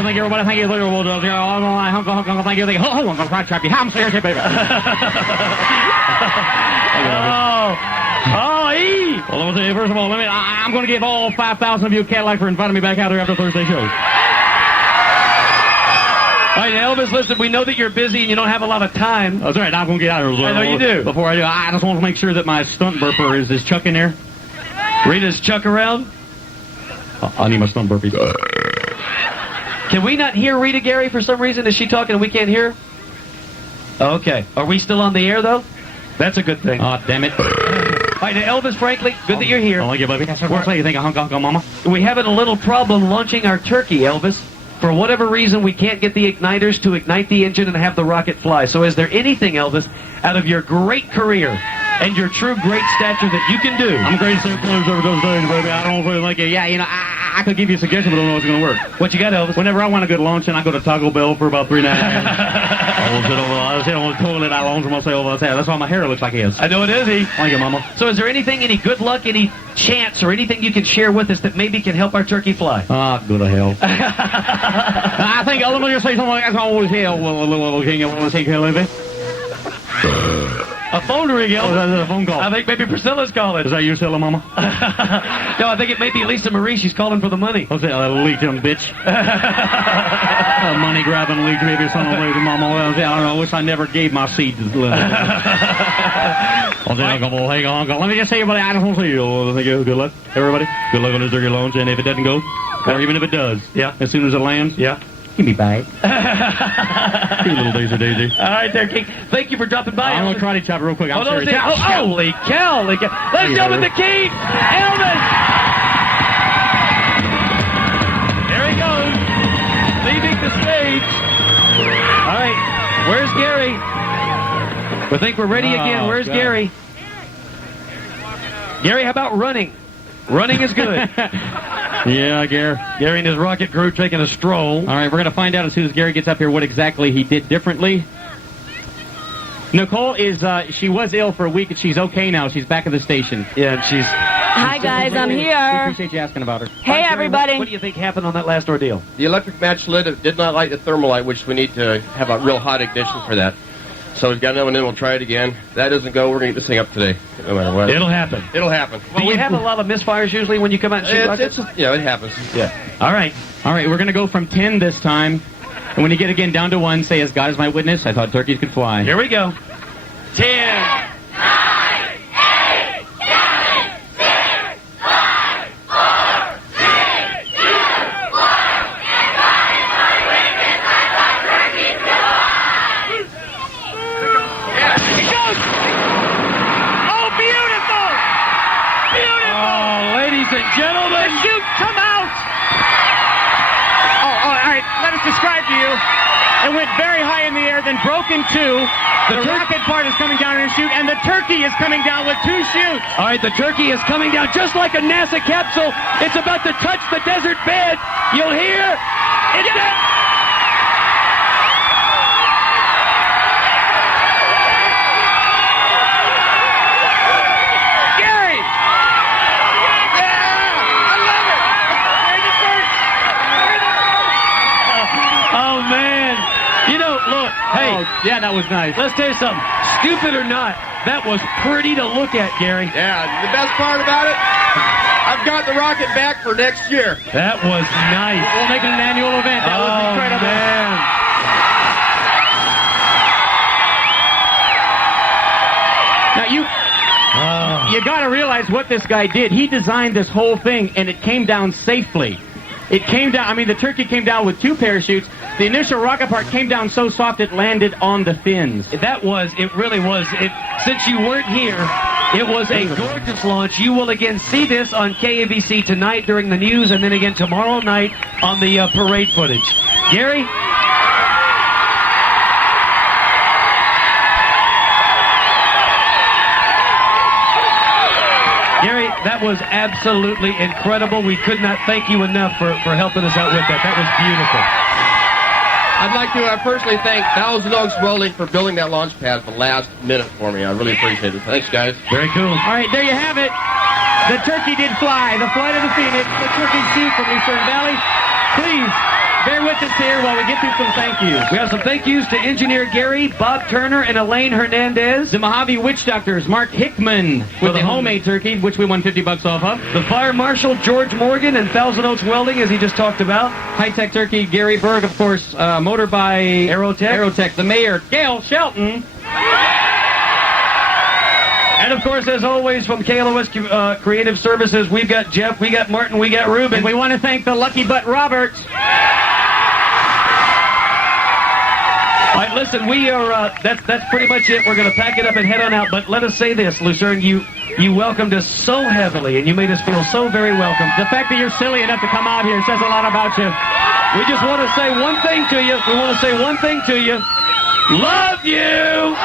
Thank you, everybody. Thank you. Thank you. Thank you. Thank you. Hold on, I'm trying to trap you. I'm serious, baby. Well, let me tell you, first of all, I'm going to give all 5,000 of you a Cadillac for inviting me back out there after Thursday shows. All right, Elvis, listen, we know that you're busy and you don't have a lot of time. That's right. I'm going to get out of here. I know you do. Before I do, I just want to make sure that my stunt burper is Chuck in there. Rita's Chuck around? I need my stunt burpee. Can we not hear Rita, Gary, for some reason? Is she talking and we can't hear? Okay. Are we still on the air, though? That's a good thing. Oh, damn it. All right, now, Elvis, frankly, good that you're here. Thank you, baby. That's what you think of Hong Kong, Mama? We're having a little problem launching our turkey, Elvis. For whatever reason, we can't get the igniters to ignite the engine and have the rocket fly. So is there anything, Elvis, out of your great career and your true great stature that you can do? I'm great at over those days, baby. I don't really like it. Yeah, you know, I could give you a suggestion, but I don't know if it's going to work. What you got, Elvis? Whenever I want a good lunch, and I go to Taco Bell for about 3 hours. I sit on the toilet, I launch myself. That's why my hair looks like his. I know it is, he. Thank you, Mama. So is there anything, any good luck, any chance, or anything you can share with us that maybe can help our turkey fly? Ah, go to hell. I think, let me just say something that's always hell, little king. I want to say, Kelly. A phone ring, Elvis. Oh, that's a phone call. I think maybe Priscilla's calling. Is that you, Stella, Mama? No, I think it may be Lisa Marie. She's calling for the money. What's that, that leeching bitch? Money grabbing leech, maybe some lady, Mama. I don't know. I wish I never gave my seed to Linda. Hang on. Let me just say, everybody, I just want to say good luck, everybody. Good luck on this turkey launch, and if it doesn't go, or even if it does, yeah, as soon as it lands, yeah, Give me bite. You little daisy. All right, there, King. Thank you for dropping by. I'm going to karate chop real quick. I'm serious. Holy cow. Ladies and gentlemen, the King, Elvis. There he goes. Leaving the stage. All right, where's Gary? I think we're ready again. Where's Gary? Gary, how about running? Running is good. Yeah, Gary. Gary and his rocket crew taking a stroll. All right, we're going to find out as soon as Gary gets up here what exactly he did differently. Nicole is, she was ill for a week, and she's okay now. She's back at the station. Yeah, and she's... Hi, guys, I'm We here. appreciate you asking about her. Hey, everybody. What do you think happened on that last ordeal? The electric match lid did not light the thermalite, which we need to have a real hot ignition for that. So we've got another one in. We'll try it again. If that doesn't go, we're going to get this thing up today, no matter what. It'll happen. It'll happen. Well, we have a lot of misfires usually when you come out and shoot rockets. It happens. Yeah. All right, we're going to go from 10 this time. And when you get again down to 1, say, as God is my witness, I thought turkeys could fly. Here we go. 10. 9, 8, 7, 6, 5, 4, 3, 2, 1. And God is my witness, I thought turkeys could fly. It goes. Oh, beautiful. Beautiful. Oh, ladies and gentlemen. The chute, come out. Oh, all right. Let us describe to you. It went very high in the air, then broke in two. The rocket part is coming down in a chute, and the turkey is coming down with 2 chutes. All right, the turkey is coming down just like a NASA capsule. It's about to touch the desert bed. You'll hear it's Gary! Yeah! I love it! Oh, man. You know, look, hey. Oh, yeah, that was nice. Let's tell you something. Stupid or not, that was pretty to look at, Gary. Yeah, the best part about it, I've got the rocket back for next year. That was nice. We'll make it an annual event. That was incredible. Man. Now, you got to realize what this guy did. He designed this whole thing, and it came down safely. It came down, the turkey came down with 2 parachutes. The initial rocket part came down so soft it landed on the fins. It really was. Since you weren't here, it was a gorgeous launch. You will again see this on KABC tonight during the news, and then again tomorrow night on the parade footage. Gary? Gary, that was absolutely incredible. We could not thank you enough for helping us out with that. That was beautiful. I'd like to personally thank Thousand Oaks Welding for building that launch pad for the last minute for me. I really appreciate it. Thanks, guys. Very cool. All right, there you have it. The turkey did fly. The flight of the Phoenix, the turkey shoot from Lucerne Valley. Please bear with us here while we get through some thank yous. We have some thank yous to Engineer Gary, Bob Turner, and Elaine Hernandez. The Mojave Witch Doctors, Mark Hickman, with the homemade turkey, which we won $50 off of. The Fire Marshal, George Morgan, and Thousand Oaks Welding, as he just talked about. High-tech turkey, Gary Berg, of course, motor by Aerotech. The mayor, Gail Shelton. And, of course, as always, from KLOS Creative Services, we've got Jeff, we got Martin, we got Ruben. And we want to thank the Lucky Butt Roberts. All right, listen, we are, that's pretty much it. We're going to pack it up and head on out. But let us say this, Lucerne, you welcomed us so heavily, and you made us feel so very welcome. The fact that you're silly enough to come out here says a lot about you. We just want to say one thing to you. Love you.